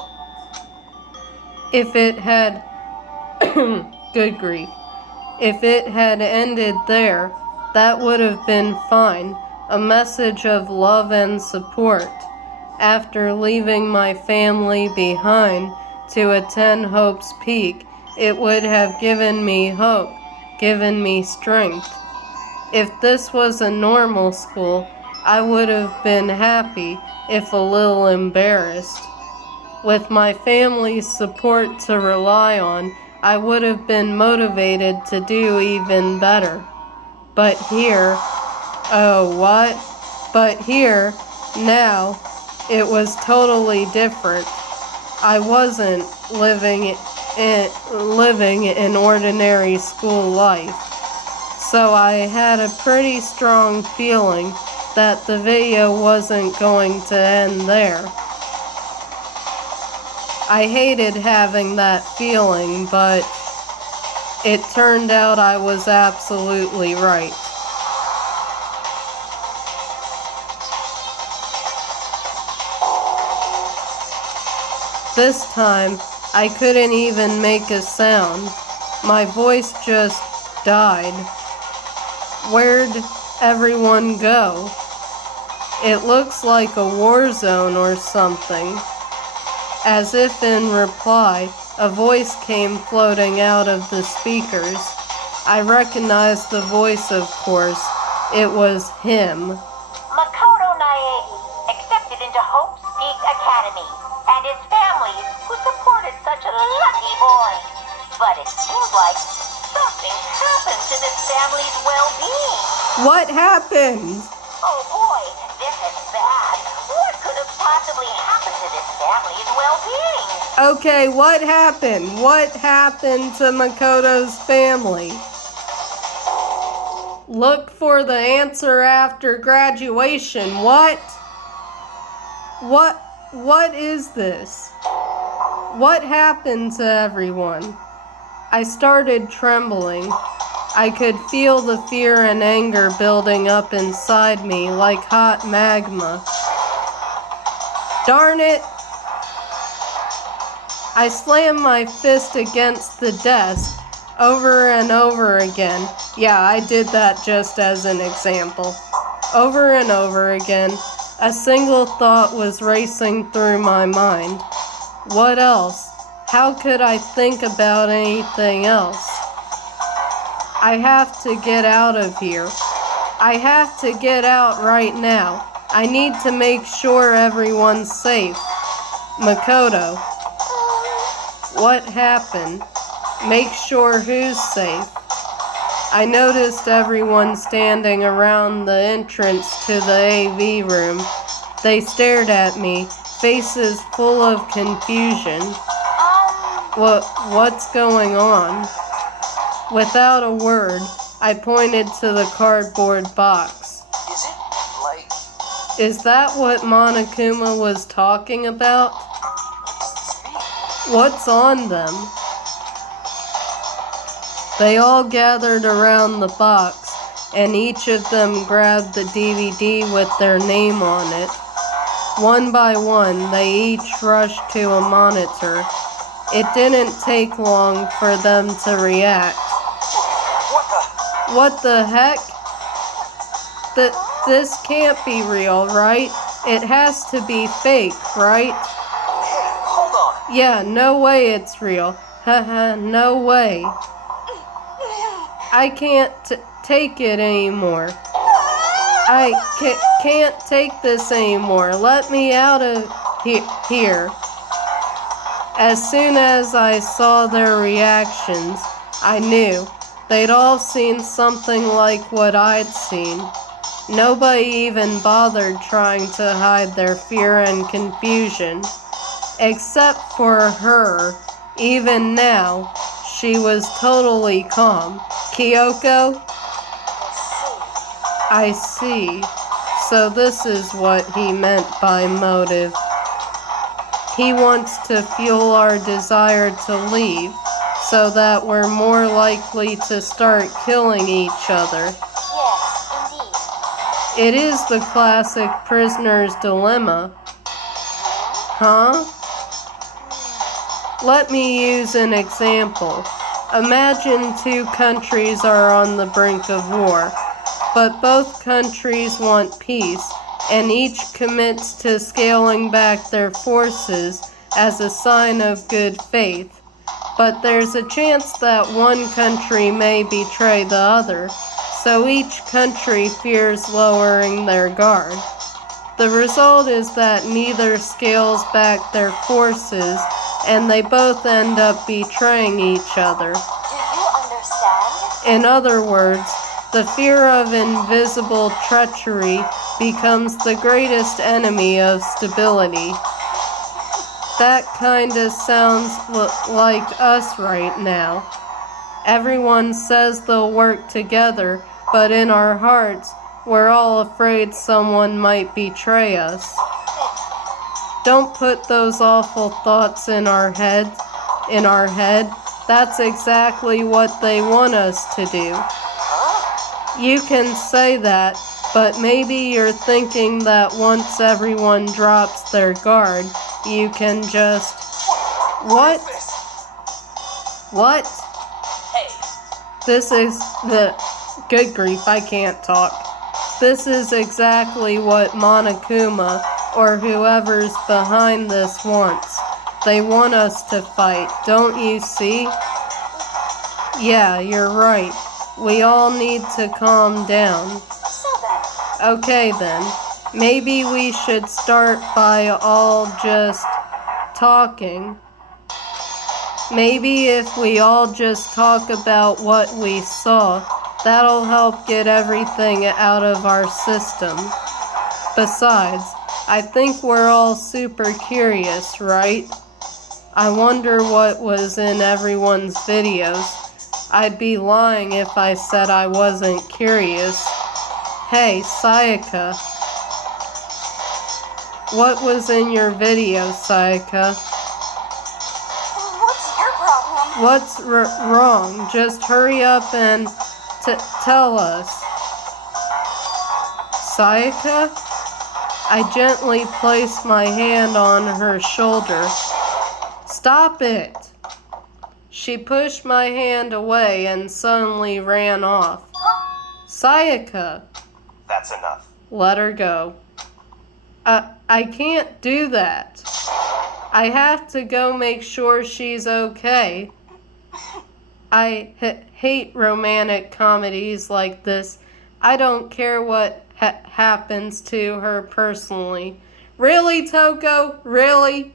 If it had... good grief. If it had ended there, that would have been fine. A message of love and support. After leaving my family behind to attend Hope's Peak, it would have given me hope, given me strength. If this was a normal school, I would have been happy, if a little embarrassed. With my family's support to rely on, I would have been motivated to do even better. But here, oh what? But here, now, it was totally different. I wasn't living an ordinary school life. So I had a pretty strong feeling that the video wasn't going to end there. I hated having that feeling, but it turned out I was absolutely right. This time, I couldn't even make a sound. My voice just died. Where'd everyone go? It looks like a war zone or something. As if in reply, a voice came floating out of the speakers. I recognized the voice, of course. It was him. Makoto Naegi, accepted into Hope's Peak Academy, and his family, who supported such a lucky boy. But it seems like something happened to this family's well-being. What happened? Oh boy, this is bad. What could have possibly happened to this family's well-being? Okay, what happened? What happened to Makoto's family? Look for the answer after graduation. What? What is this? What happened to everyone? I started trembling. I could feel the fear and anger building up inside me like hot magma. Darn it! I slammed my fist against the desk over and over again. Yeah, I did that just as an example. Over and over again, a single thought was racing through my mind. What else? How could I think about anything else? I have to get out of here. I have to get out right now. I need to make sure everyone's safe. Makoto. What happened? Make sure who's safe. I noticed everyone standing around the entrance to the AV room. They stared at me, faces full of confusion. What's going on? Without a word, I pointed to the cardboard box. Is it like... Is that what Monokuma was talking about? What's on them? They all gathered around the box, and each of them grabbed the DVD with their name on it. One by one, they each rushed to a monitor. It didn't take long for them to react. What the heck? This can't be real, right? It has to be fake, right? Hey, hold on. Yeah, no way it's real. Haha, no way. I can't take it anymore. I can't take this anymore. Let me out of here. As soon as I saw their reactions, I knew. They'd all seen something like what I'd seen. Nobody even bothered trying to hide their fear and confusion. Except for her. Even now, she was totally calm. Kyoko? I see. So this is what he meant by motive. He wants to fuel our desire to leave, so that we're more likely to start killing each other. Yes, indeed. It is the classic prisoner's dilemma. Huh? Let me use an example. Imagine two countries are on the brink of war, but both countries want peace, and each commits to scaling back their forces as a sign of good faith. But there's a chance that one country may betray the other, so each country fears lowering their guard. The result is that neither scales back their forces, and they both end up betraying each other. Do you understand? In other words, the fear of invisible treachery becomes the greatest enemy of stability. That kinda sounds like us right now. Everyone says they'll work together, but in our hearts, we're all afraid someone might betray us. Don't put those awful thoughts in our head. That's exactly what they want us to do. You can say that, but maybe you're thinking that once everyone drops their guard, you can just... What? What? Hey, This is the... Good grief, I can't talk. This is exactly what Monokuma, or whoever's behind this, wants. They want us to fight, don't you see? Yeah, you're right. We all need to calm down. so then, Okay then, maybe we should start by all just talking. Maybe if we all just talk about what we saw, that'll help get everything out of our system. Besides, I think we're all super curious, right? I wonder what was in everyone's videos. I'd be lying if I said I wasn't curious. Hey, Sayaka. What was in your video, Sayaka? what's your problem? What's wrong? Just hurry up and tell us. Sayaka? I gently placed my hand on her shoulder. Stop it! She pushed my hand away and suddenly ran off. Sayaka! That's enough. Let her go. I can't do that. I have to go make sure she's okay. I hate romantic comedies like this. I don't care what happens to her personally. Really, Toko? Really?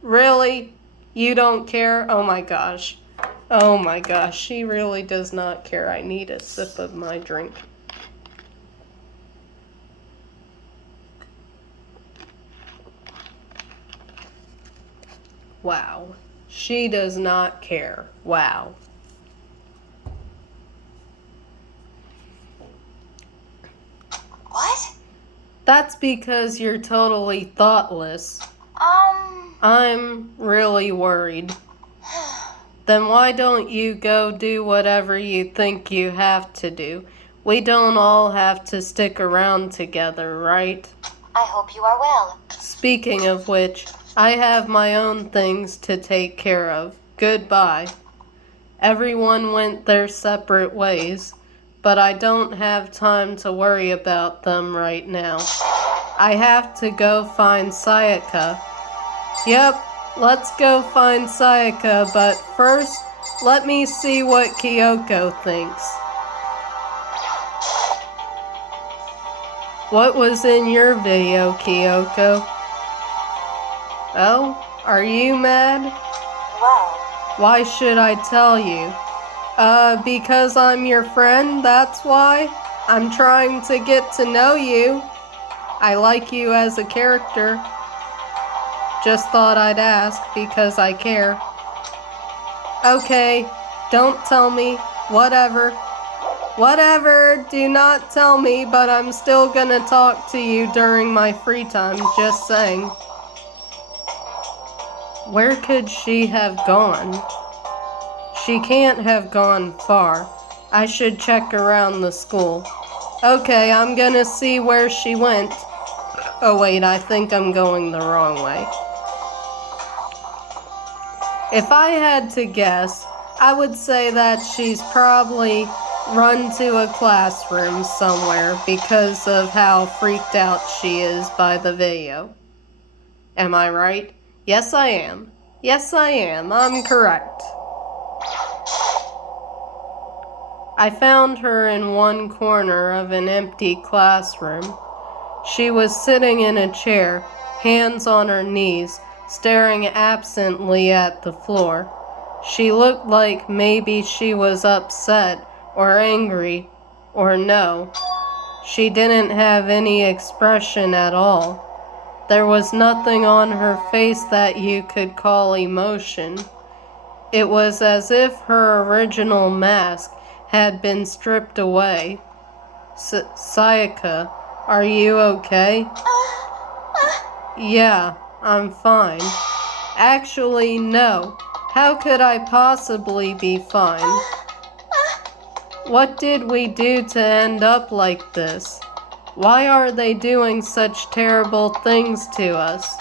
Really? You don't care? Oh my gosh. Oh my gosh. She really does not care. I need a sip of my drink. Wow. She does not care. Wow. What? That's because you're totally thoughtless. I'm really worried. Then why don't you go do whatever you think you have to do? We don't all have to stick around together, right? I hope you are well. Speaking of which, I have my own things to take care of. Goodbye. Everyone went their separate ways, but I don't have time to worry about them right now. I have to go find Sayaka. Yep, let's go find Sayaka, but first, let me see what Kyoko thinks. What was in your video, Kyoko? Oh, are you mad? Well, Why should I tell you? Because I'm your friend, that's why? I'm trying to get to know you. I like you as a character. Just thought I'd ask because I care. Okay, don't tell me. Whatever. Whatever, do not tell me, but I'm still gonna talk to you during my free time, just saying. Where could she have gone? She can't have gone far. I should check around the school. Okay, I'm gonna see where she went. Oh wait, I think I'm going the wrong way. If I had to guess, I would say that she's probably run to a classroom somewhere because of how freaked out she is by the video. Am I right? Yes, I am. Yes, I am. I'm correct. I found her in one corner of an empty classroom. She was sitting in a chair, hands on her knees, staring absently at the floor. She looked like maybe she was upset or angry, or no. She didn't have any expression at all. There was nothing on her face that you could call emotion. It was as if her original mask had been stripped away. Sayaka, are you okay? Yeah, I'm fine. Actually, no. How could I possibly be fine? What did we do to end up like this? Why are they doing such terrible things to us?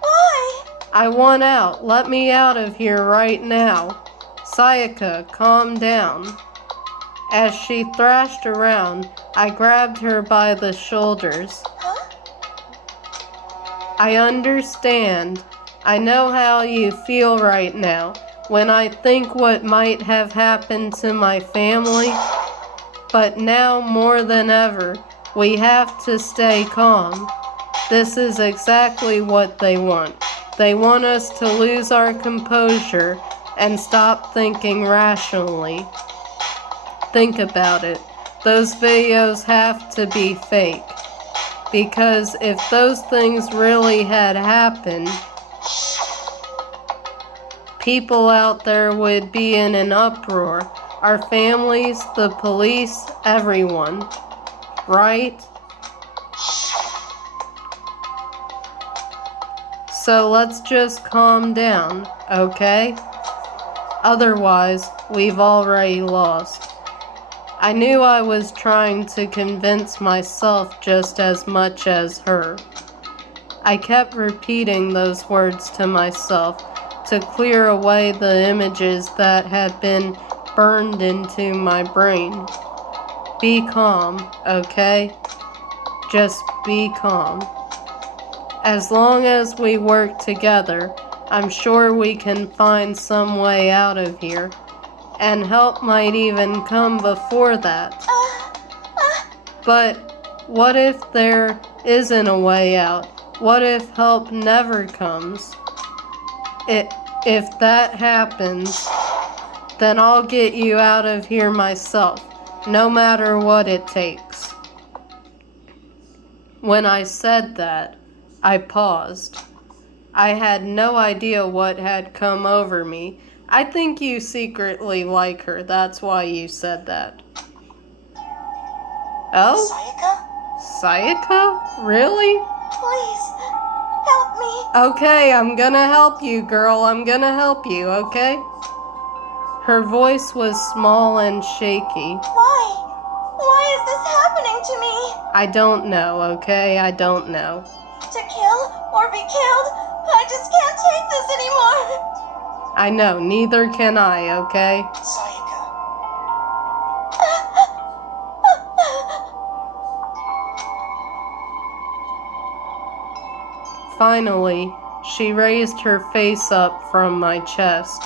why? I want out. Let me out of here right now. Sayaka, calm down. As she thrashed around, I grabbed her by the shoulders. Huh? I understand. I know how you feel right now when I think what might have happened to my family. But now more than ever, we have to stay calm. This is exactly what they want. They want us to lose our composure and stop thinking rationally. Think about it. Those videos have to be fake. Because if those things really had happened, people out there would be in an uproar. Our families, the police, everyone. Right? So let's just calm down, okay? Otherwise, we've already lost. I knew I was trying to convince myself just as much as her. I kept repeating those words to myself to clear away the images that had been burned into my brain. Be calm, okay? Just be calm. As long as we work together, I'm sure we can find some way out of here. And help might even come before that. But what if there isn't a way out? What if help never comes? If that happens, then I'll get you out of here myself, no matter what it takes. When I said that, I paused. I had no idea what had come over me. I think you secretly like her. That's why you said that. Oh? Sayaka? Sayaka? Really? Please, help me. Okay, I'm gonna help you, girl. I'm gonna help you, okay? Her voice was small and shaky. Why? Why is this happening to me? I don't know, okay? I don't know. To kill or be killed? I just can't take this anymore. I know, neither can I, okay? Sayaka. Finally, she raised her face up from my chest.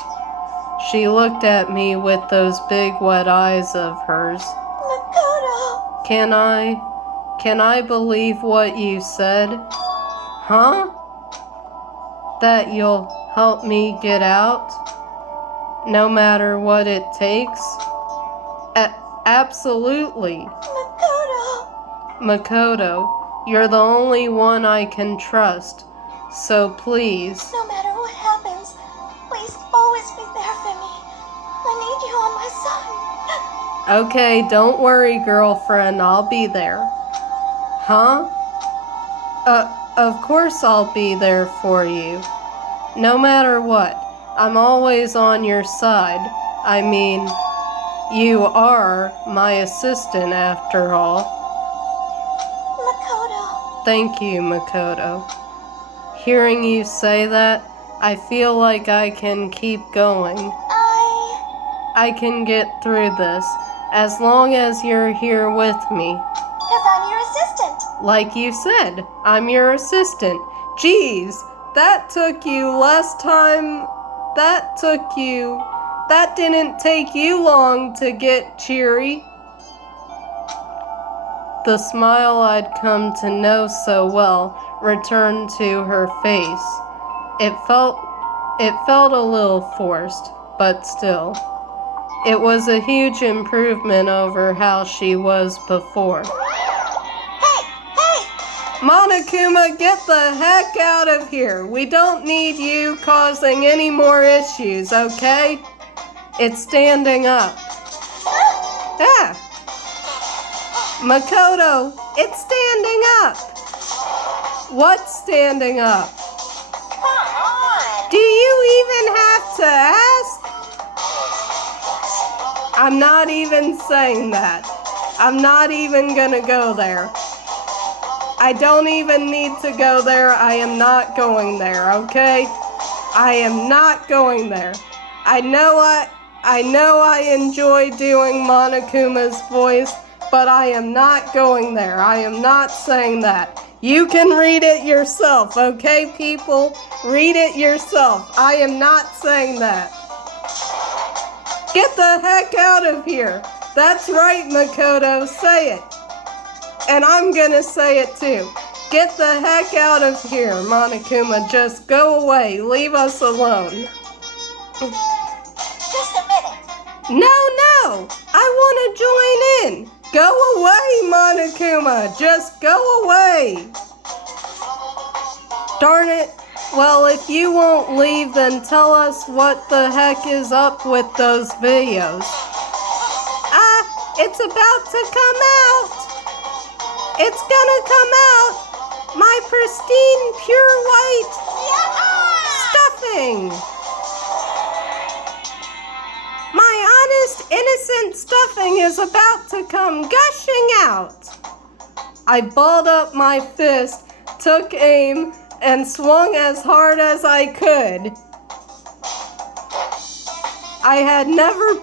She looked at me with those big wet eyes of hers. Makoto. Can I believe what you said? Huh? That you'll help me get out? No matter what it takes? Absolutely. Makoto. Makoto, you're the only one I can trust. So please. No matter what happens, please always be there for me. I need you on my side. Okay, don't worry, girlfriend. I'll be there. Huh? Of course I'll be there for you. No matter what, I'm always on your side. I mean, you are my assistant after all. Makoto. Thank you, Makoto. Hearing you say that, I feel like I can keep going. I can get through this, as long as you're here with me. 'Cause I'm your assistant. Like you said, I'm your assistant. Jeez, that took you less time. That didn't take you long to get cheery. The smile I'd come to know so well returned to her face. It felt a little forced, but still. It was a huge improvement over how she was before. Hey! Monokuma, get the heck out of here. We don't need you causing any more issues, okay? It's standing up. Ah! Makoto, it's standing up. What's standing up? Come on. Do you even have to ask? I'm not even saying that. I'm not even gonna go there. I don't even need to go there. I am not going there, okay? I am not going there. I know I enjoy doing Monokuma's voice, but I am not going there. I am not saying that. You can read it yourself, okay, people? Read it yourself. I am not saying that. Get the heck out of here. That's right, Makoto. Say it. And I'm gonna say it too. Get the heck out of here, Monokuma. Just go away. Leave us alone. Just a minute. No. I want to join in. Go away, Monokuma. Just go away. Darn it. Well, if you won't leave, then tell us what the heck is up with those videos. It's about to come out. It's gonna come out. My pristine, pure white stuffing. My honest, innocent stuffing is about to come gushing out. I balled up my fist, took aim, and swung as hard as I could. I had never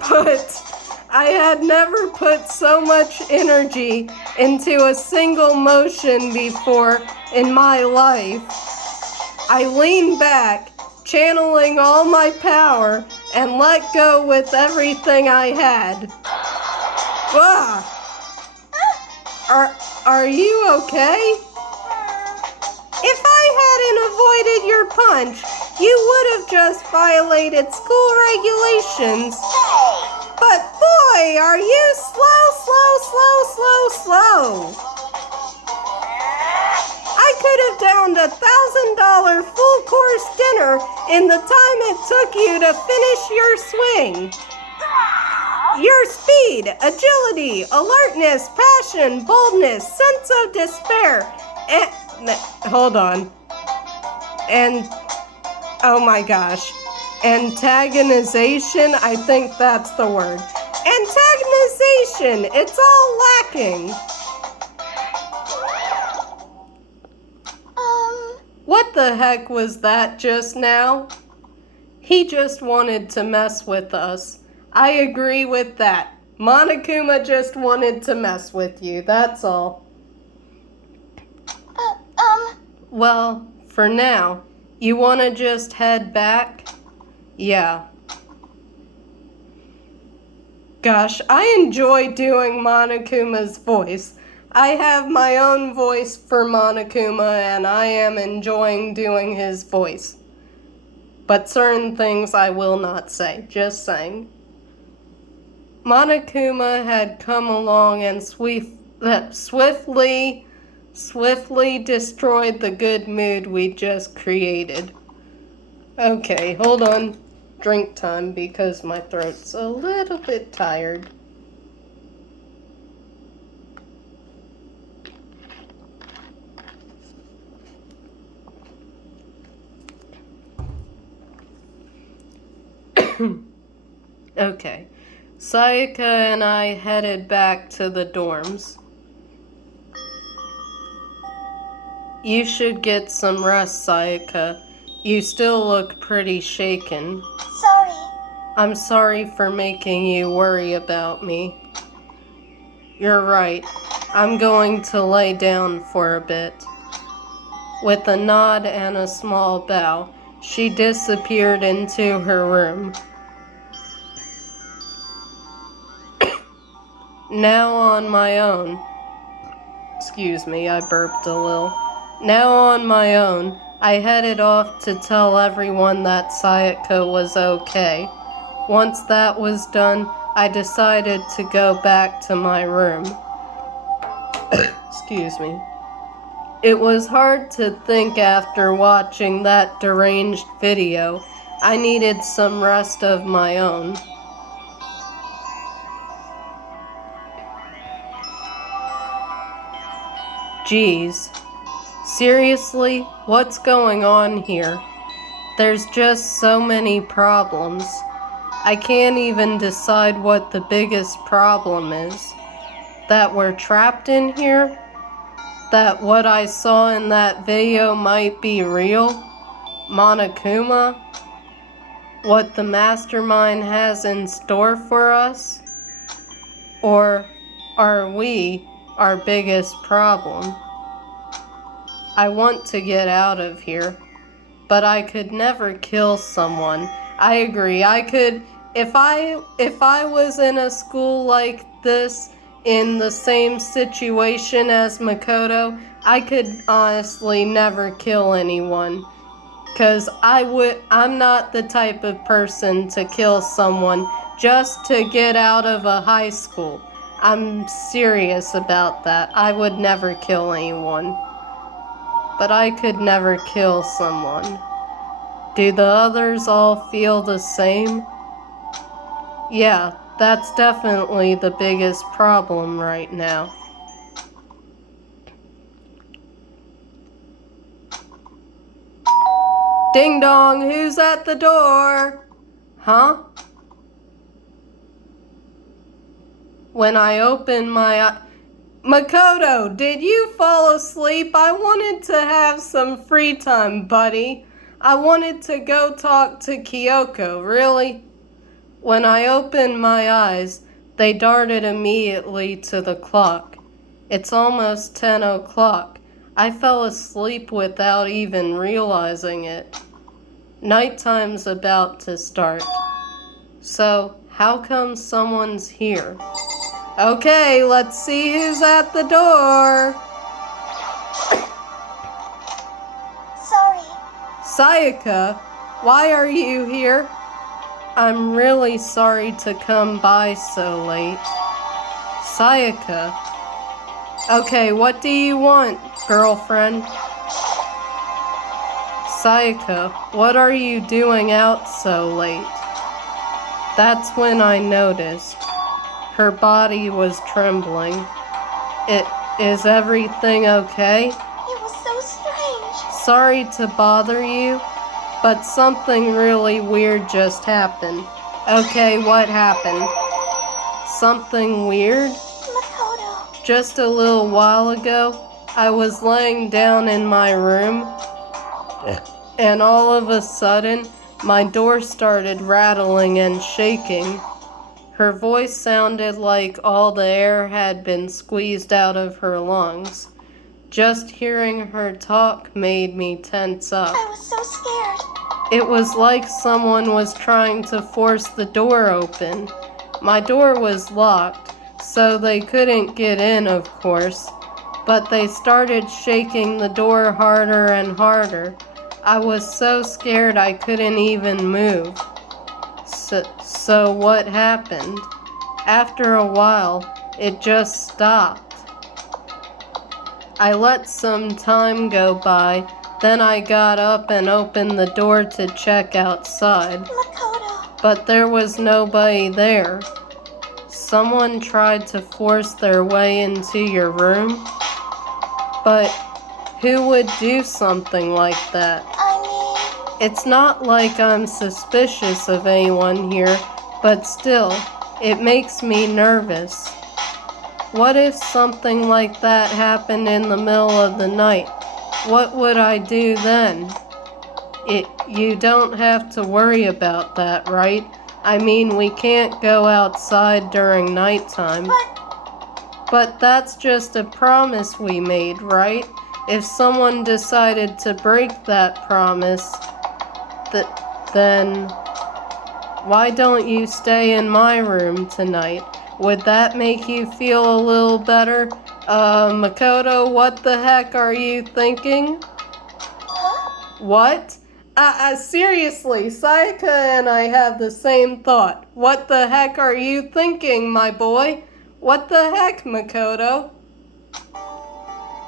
put so much energy into a single motion before in my life. I leaned back, channeling all my power, and let go with everything I had. Ah! Are you okay? If I hadn't avoided your punch, you would have just violated school regulations. But boy, are you slow. I could have downed $1,000 full course dinner in the time it took you to finish your swing. Your speed, agility, alertness, passion, boldness, sense of despair, hold on. And, oh my gosh. Antagonization, I think that's the word. Antagonization, it's all lacking. What the heck was that just now? He just wanted to mess with us. I agree with that. Monokuma just wanted to mess with you, that's all. Well, for now, you want to just head back? Yeah. Gosh, I enjoy doing Monokuma's voice. I have my own voice for Monokuma, and I am enjoying doing his voice. But certain things I will not say, just saying. Monokuma had come along and swiftly destroyed the good mood we just created. Okay, hold on. Drink time because my throat's a little bit tired. Okay, Sayaka and I headed back to the dorms. You should get some rest, Sayaka. You still look pretty shaken. Sorry. I'm sorry for making you worry about me. You're right. I'm going to lay down for a bit. With a nod and a small bow, she disappeared into her room. Now on my own. Excuse me, I burped a little. Now on my own, I headed off to tell everyone that Sayaka was okay. Once that was done, I decided to go back to my room. Excuse me. It was hard to think after watching that deranged video. I needed some rest of my own. Geez. Seriously, what's going on here? There's just so many problems. I can't even decide what the biggest problem is. That we're trapped in here? That what I saw in that video might be real? Monokuma? what the mastermind has in store for us? Or are we our biggest problem? I want to get out of here, but I could never kill someone. I agree. I could, if I was in a school like this, in the same situation as Makoto, I could honestly never kill anyone. 'Cause I'm not the type of person to kill someone just to get out of a high school. I'm serious about that. I would never kill anyone. But I could never kill someone. Do the others all feel the same? Yeah, that's definitely the biggest problem right now. Ding dong, who's at the door? Huh? When I opened my eyes... Makoto, did you fall asleep? I wanted to have some free time, buddy. I wanted to go talk to Kyoko, really? When I opened my eyes, they darted immediately to the clock. It's almost 10 o'clock. I fell asleep without even realizing it. Nighttime's about to start. So, how come someone's here? Okay, let's see who's at the door. Sorry. Sayaka, why are you here? I'm really sorry to come by so late. Sayaka. Okay, what do you want, girlfriend? Sayaka, what are you doing out so late? That's when I noticed. Her body was trembling. Is everything okay? It was so strange. Sorry to bother you, but something really weird just happened. Okay, what happened? Something weird? Makoto. Just a little while ago, I was laying down in my room, and all of a sudden, my door started rattling and shaking. Her voice sounded like all the air had been squeezed out of her lungs. Just hearing her talk made me tense up. I was so scared. It was like someone was trying to force the door open. My door was locked, so they couldn't get in, of course, but they started shaking the door harder and harder. I was so scared I couldn't even move. So what happened? After a while, it just stopped. I let some time go by, then I got up and opened the door to check outside. Makoto. But there was nobody there. Someone tried to force their way into your room? But who would do something like that? It's not like I'm suspicious of anyone here, but still, it makes me nervous. What if something like that happened in the middle of the night? What would I do then? You don't have to worry about that, right? I mean, we can't go outside during nighttime. But that's just a promise we made, right? If someone decided to break that promise, then why don't you stay in my room tonight? Would that make you feel a little better? Makoto, what the heck are you thinking? What? Seriously, Sayaka and I have the same thought. What the heck are you thinking, my boy? What the heck, Makoto?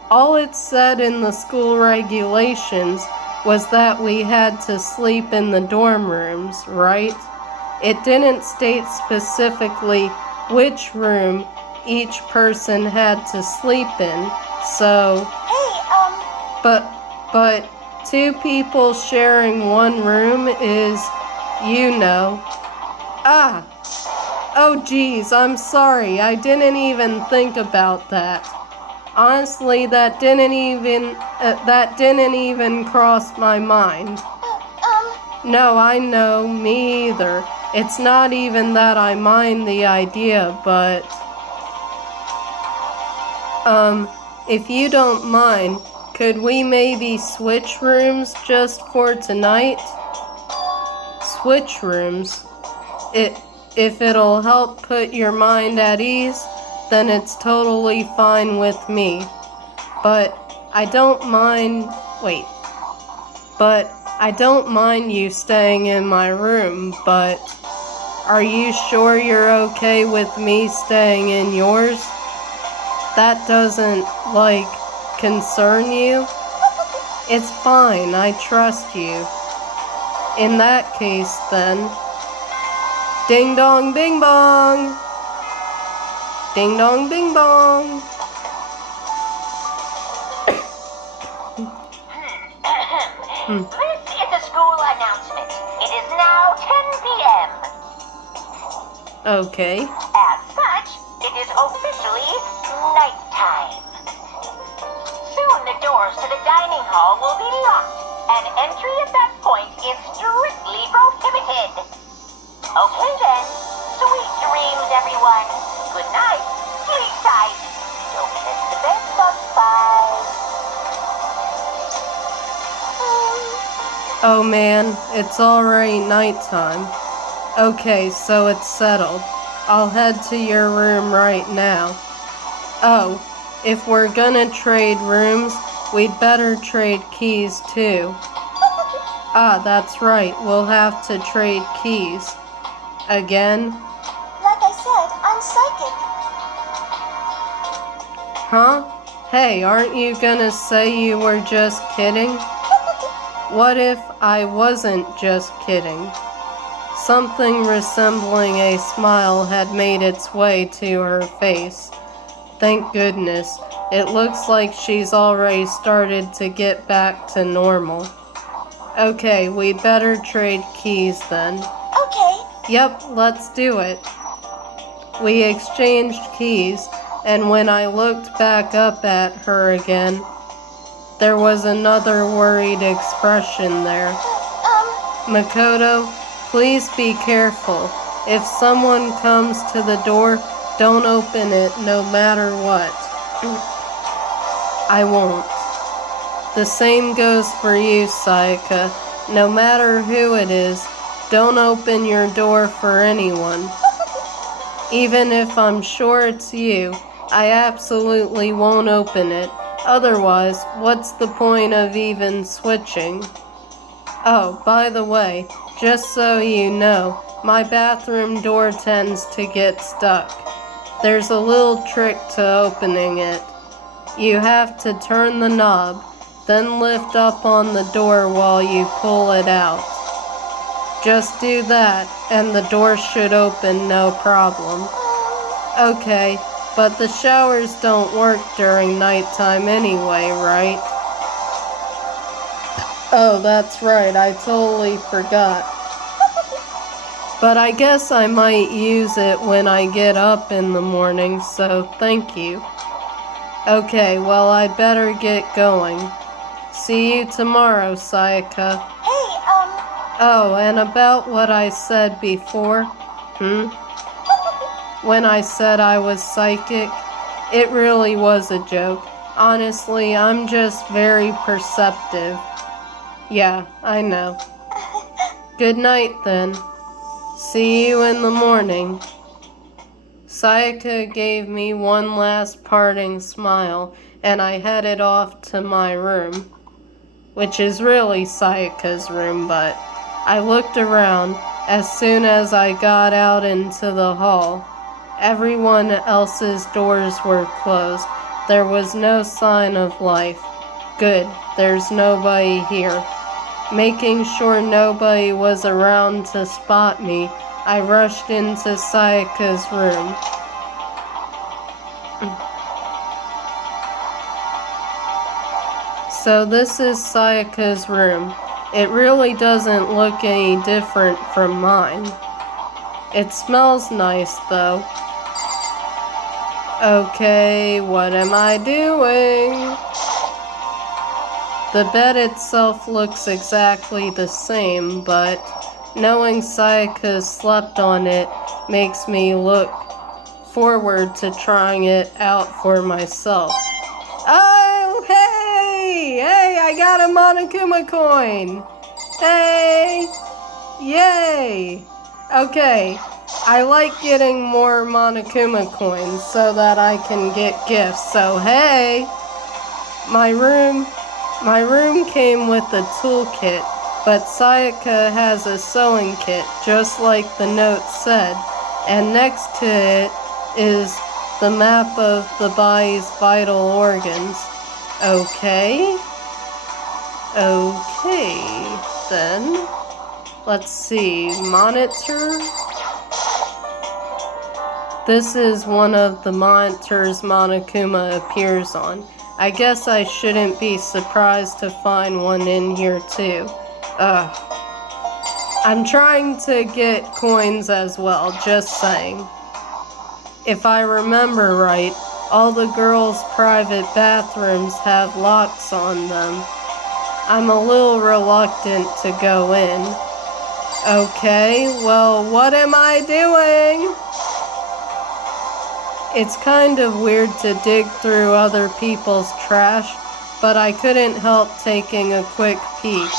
All it said in the school regulations was that we had to sleep in the dorm rooms, right? It didn't state specifically which room each person had to sleep in, so... But two people sharing one room is, Oh geez, I'm sorry, I didn't even think about that. Honestly, that didn't even cross my mind. No, I know, me either. It's not even that I mind the idea, but... if you don't mind, could we maybe switch rooms just for tonight? Switch rooms? If it'll help put your mind at ease, then it's totally fine with me. But I don't mind you staying in my room, but are you sure you're okay with me staying in yours? That doesn't, concern you? It's fine, I trust you. In that case, then, ding dong bing bong! Ding dong bing bong! This is a school announcement. It is now 10 p.m. Okay. As such, it is officially nighttime. Soon the doors to the dining hall will be locked, and entry at that point is strictly prohibited. Okay then, sweet dreams everyone. Good night, sleep tight. Don't miss the bed bug fight. Oh man, it's already nighttime. Okay, so it's settled. I'll head to your room right now. Oh, if we're gonna trade rooms, we'd better trade keys too. Ah, that's right, we'll have to trade keys. Again? Like I said, I'm psychic. Huh? Hey, aren't you gonna say you were just kidding? What if I wasn't just kidding? Something resembling a smile had made its way to her face. Thank goodness. It looks like she's already started to get back to normal. Okay, we'd better trade keys then. Okay. Yep, let's do it. We exchanged keys, and when I looked back up at her again, there was another worried expression there. Makoto, please be careful. If someone comes to the door, don't open it no matter what. I won't. The same goes for you, Sayaka. No matter who it is, don't open your door for anyone. Even if I'm sure it's you, I absolutely won't open it. Otherwise, what's the point of even switching? Oh, by the way, just so you know, my bathroom door tends to get stuck. There's a little trick to opening it. You have to turn the knob, then lift up on the door while you pull it out. Just do that, and the door should open no problem. Okay, but the showers don't work during nighttime anyway, right? Oh, that's right, I totally forgot. But I guess I might use it when I get up in the morning, so thank you. Okay, well, I better get going. See you tomorrow, Sayaka. Hey, Oh, and about what I said before, When I said I was psychic, it really was a joke. Honestly, I'm just very perceptive. Yeah, I know. Good night, then. See you in the morning. Sayaka gave me one last parting smile, and I headed off to my room, which is really Sayaka's room, but I looked around as soon as I got out into the hall. Everyone else's doors were closed. There was no sign of life. Good, there's nobody here. Making sure nobody was around to spot me, I rushed into Sayaka's room. So this is Sayaka's room. It really doesn't look any different from mine. It smells nice, though. Okay, what am I doing? The bed itself looks exactly the same, but knowing Sayaka slept on it makes me look forward to trying it out for myself. Oh, hey! Hey, I got a Monokuma coin! Hey! Yay! Okay, I like getting more Monokuma coins so that I can get gifts. So hey, my room came with a toolkit, but Sayaka has a sewing kit, just like the note said, and next to it is the map of the body's vital organs. Okay, then. Let's see, monitor. This is one of the monitors Monokuma appears on. I guess I shouldn't be surprised to find one in here too. Ugh. I'm trying to get coins as well, just saying. If I remember right, all the girls' private bathrooms have locks on them. I'm a little reluctant to go in. Okay, well, what am I doing? It's kind of weird to dig through other people's trash, but I couldn't help taking a quick peek.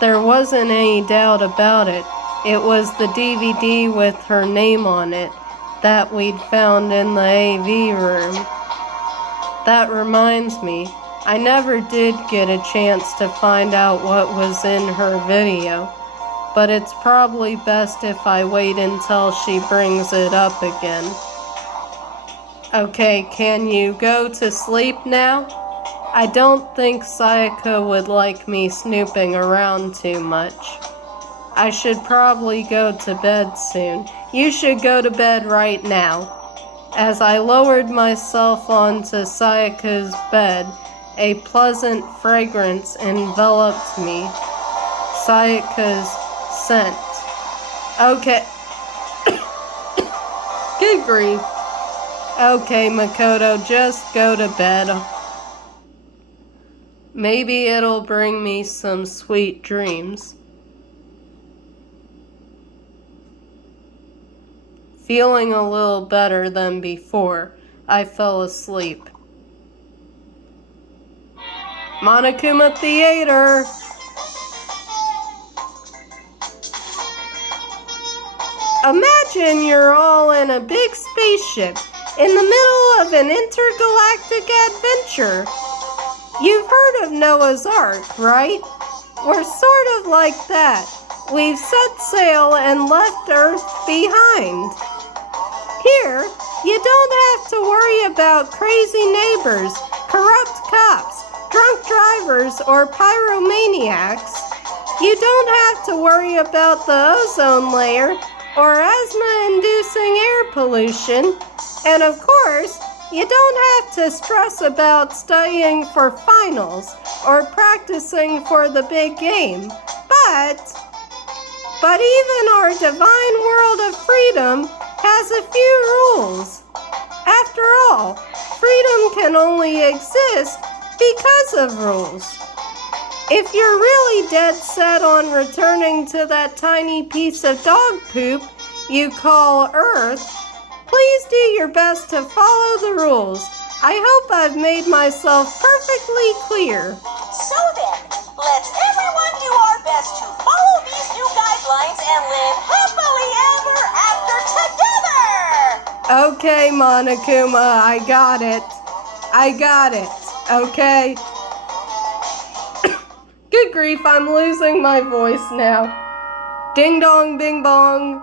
There wasn't any doubt about it. It was the DVD with her name on it that we'd found in the AV room. That reminds me, I never did get a chance to find out what was in her video, but it's probably best if I wait until she brings it up again. Okay, can you go to sleep now? I don't think Sayaka would like me snooping around too much. I should probably go to bed soon. You should go to bed right now. As I lowered myself onto Sayaka's bed, a pleasant fragrance enveloped me. Sayaka's scent. Okay. Good grief. Okay, Makoto, just go to bed. Maybe it'll bring me some sweet dreams. Feeling a little better than before, I fell asleep. Monokuma Theater! Imagine you're all in a big spaceship in the middle of an intergalactic adventure. You've heard of Noah's Ark, right? We're sort of like that. We've set sail and left Earth behind. Here, you don't have to worry about crazy neighbors, corrupt cops, drunk drivers, or pyromaniacs. You don't have to worry about the ozone layer or asthma-inducing air pollution. And of course, you don't have to stress about studying for finals or practicing for the big game. But even our divine world of freedom has a few rules. After all, freedom can only exist because of rules. If you're really dead set on returning to that tiny piece of dog poop you call Earth, please do your best to follow the rules. I hope I've made myself perfectly clear. So then, let's everyone do our best to follow these new guidelines and live happily ever after together! Okay, Monokuma, I got it. Okay? Good grief, I'm losing my voice now. Ding dong, bing bong.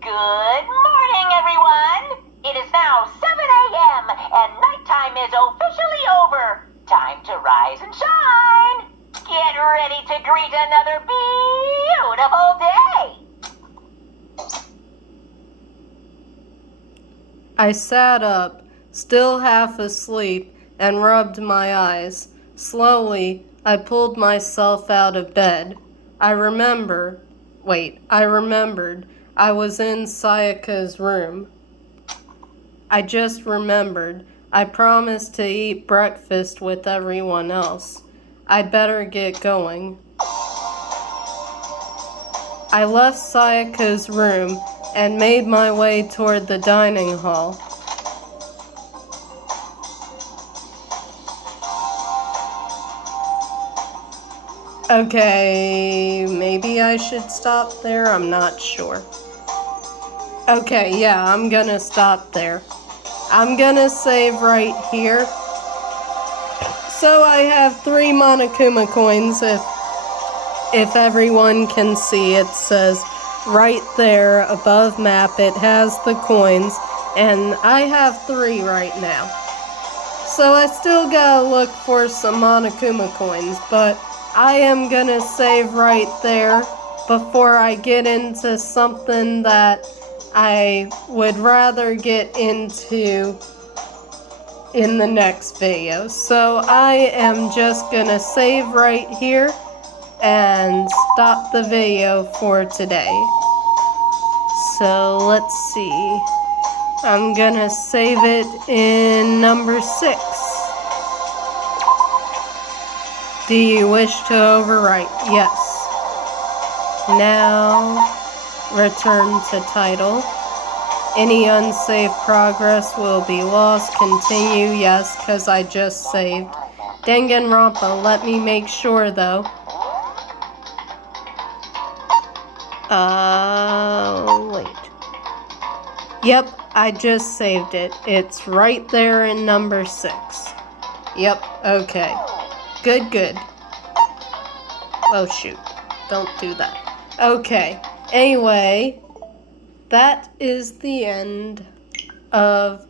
Good morning, everyone! It is now 7 a.m. and nighttime is officially over. Time to rise and shine! Get ready to greet another beautiful day! I sat up, still half asleep, and rubbed my eyes. Slowly, I pulled myself out of bed. I remember, Wait, I remembered. I was in Sayaka's room. I just remembered. I promised to eat breakfast with everyone else. I'd better get going. I left Sayaka's room and made my way toward the dining hall. Okay, maybe I should stop there, I'm not sure. Okay, yeah, I'm gonna stop there. I'm gonna save right here. So I have 3 Monokuma coins if everyone can see. It says right there above map, it has the coins, and I have 3 right now. So I still gotta look for some Monokuma coins, but I am gonna save right there before I get into something that I would rather get into in the next video. So I am just gonna save right here and stop the video for today. So let's see. I'm gonna save it in number 6. Do you wish to overwrite? Yes. Now, return to title. Any unsaved progress will be lost. Continue, yes, because I just saved. Danganronpa, let me make sure though. Wait. Yep, I just saved it. It's right there in number 6. Yep, okay. Good. Oh shoot, don't do that. Okay, anyway, that is the end of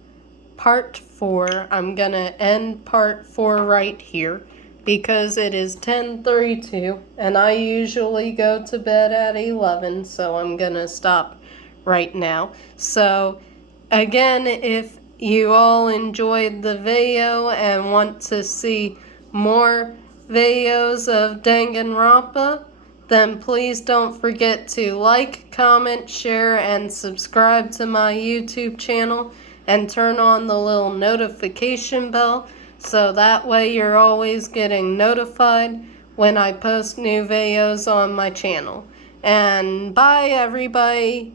part 4. I'm gonna end part 4 right here because it is 10:32 and I usually go to bed at 11, so I'm gonna stop right now. So again, if you all enjoyed the video and want to see more videos of Danganronpa, then please don't forget to like, comment, share, and subscribe to my YouTube channel and turn on the little notification bell so that way you're always getting notified when I post new videos on my channel. And bye everybody!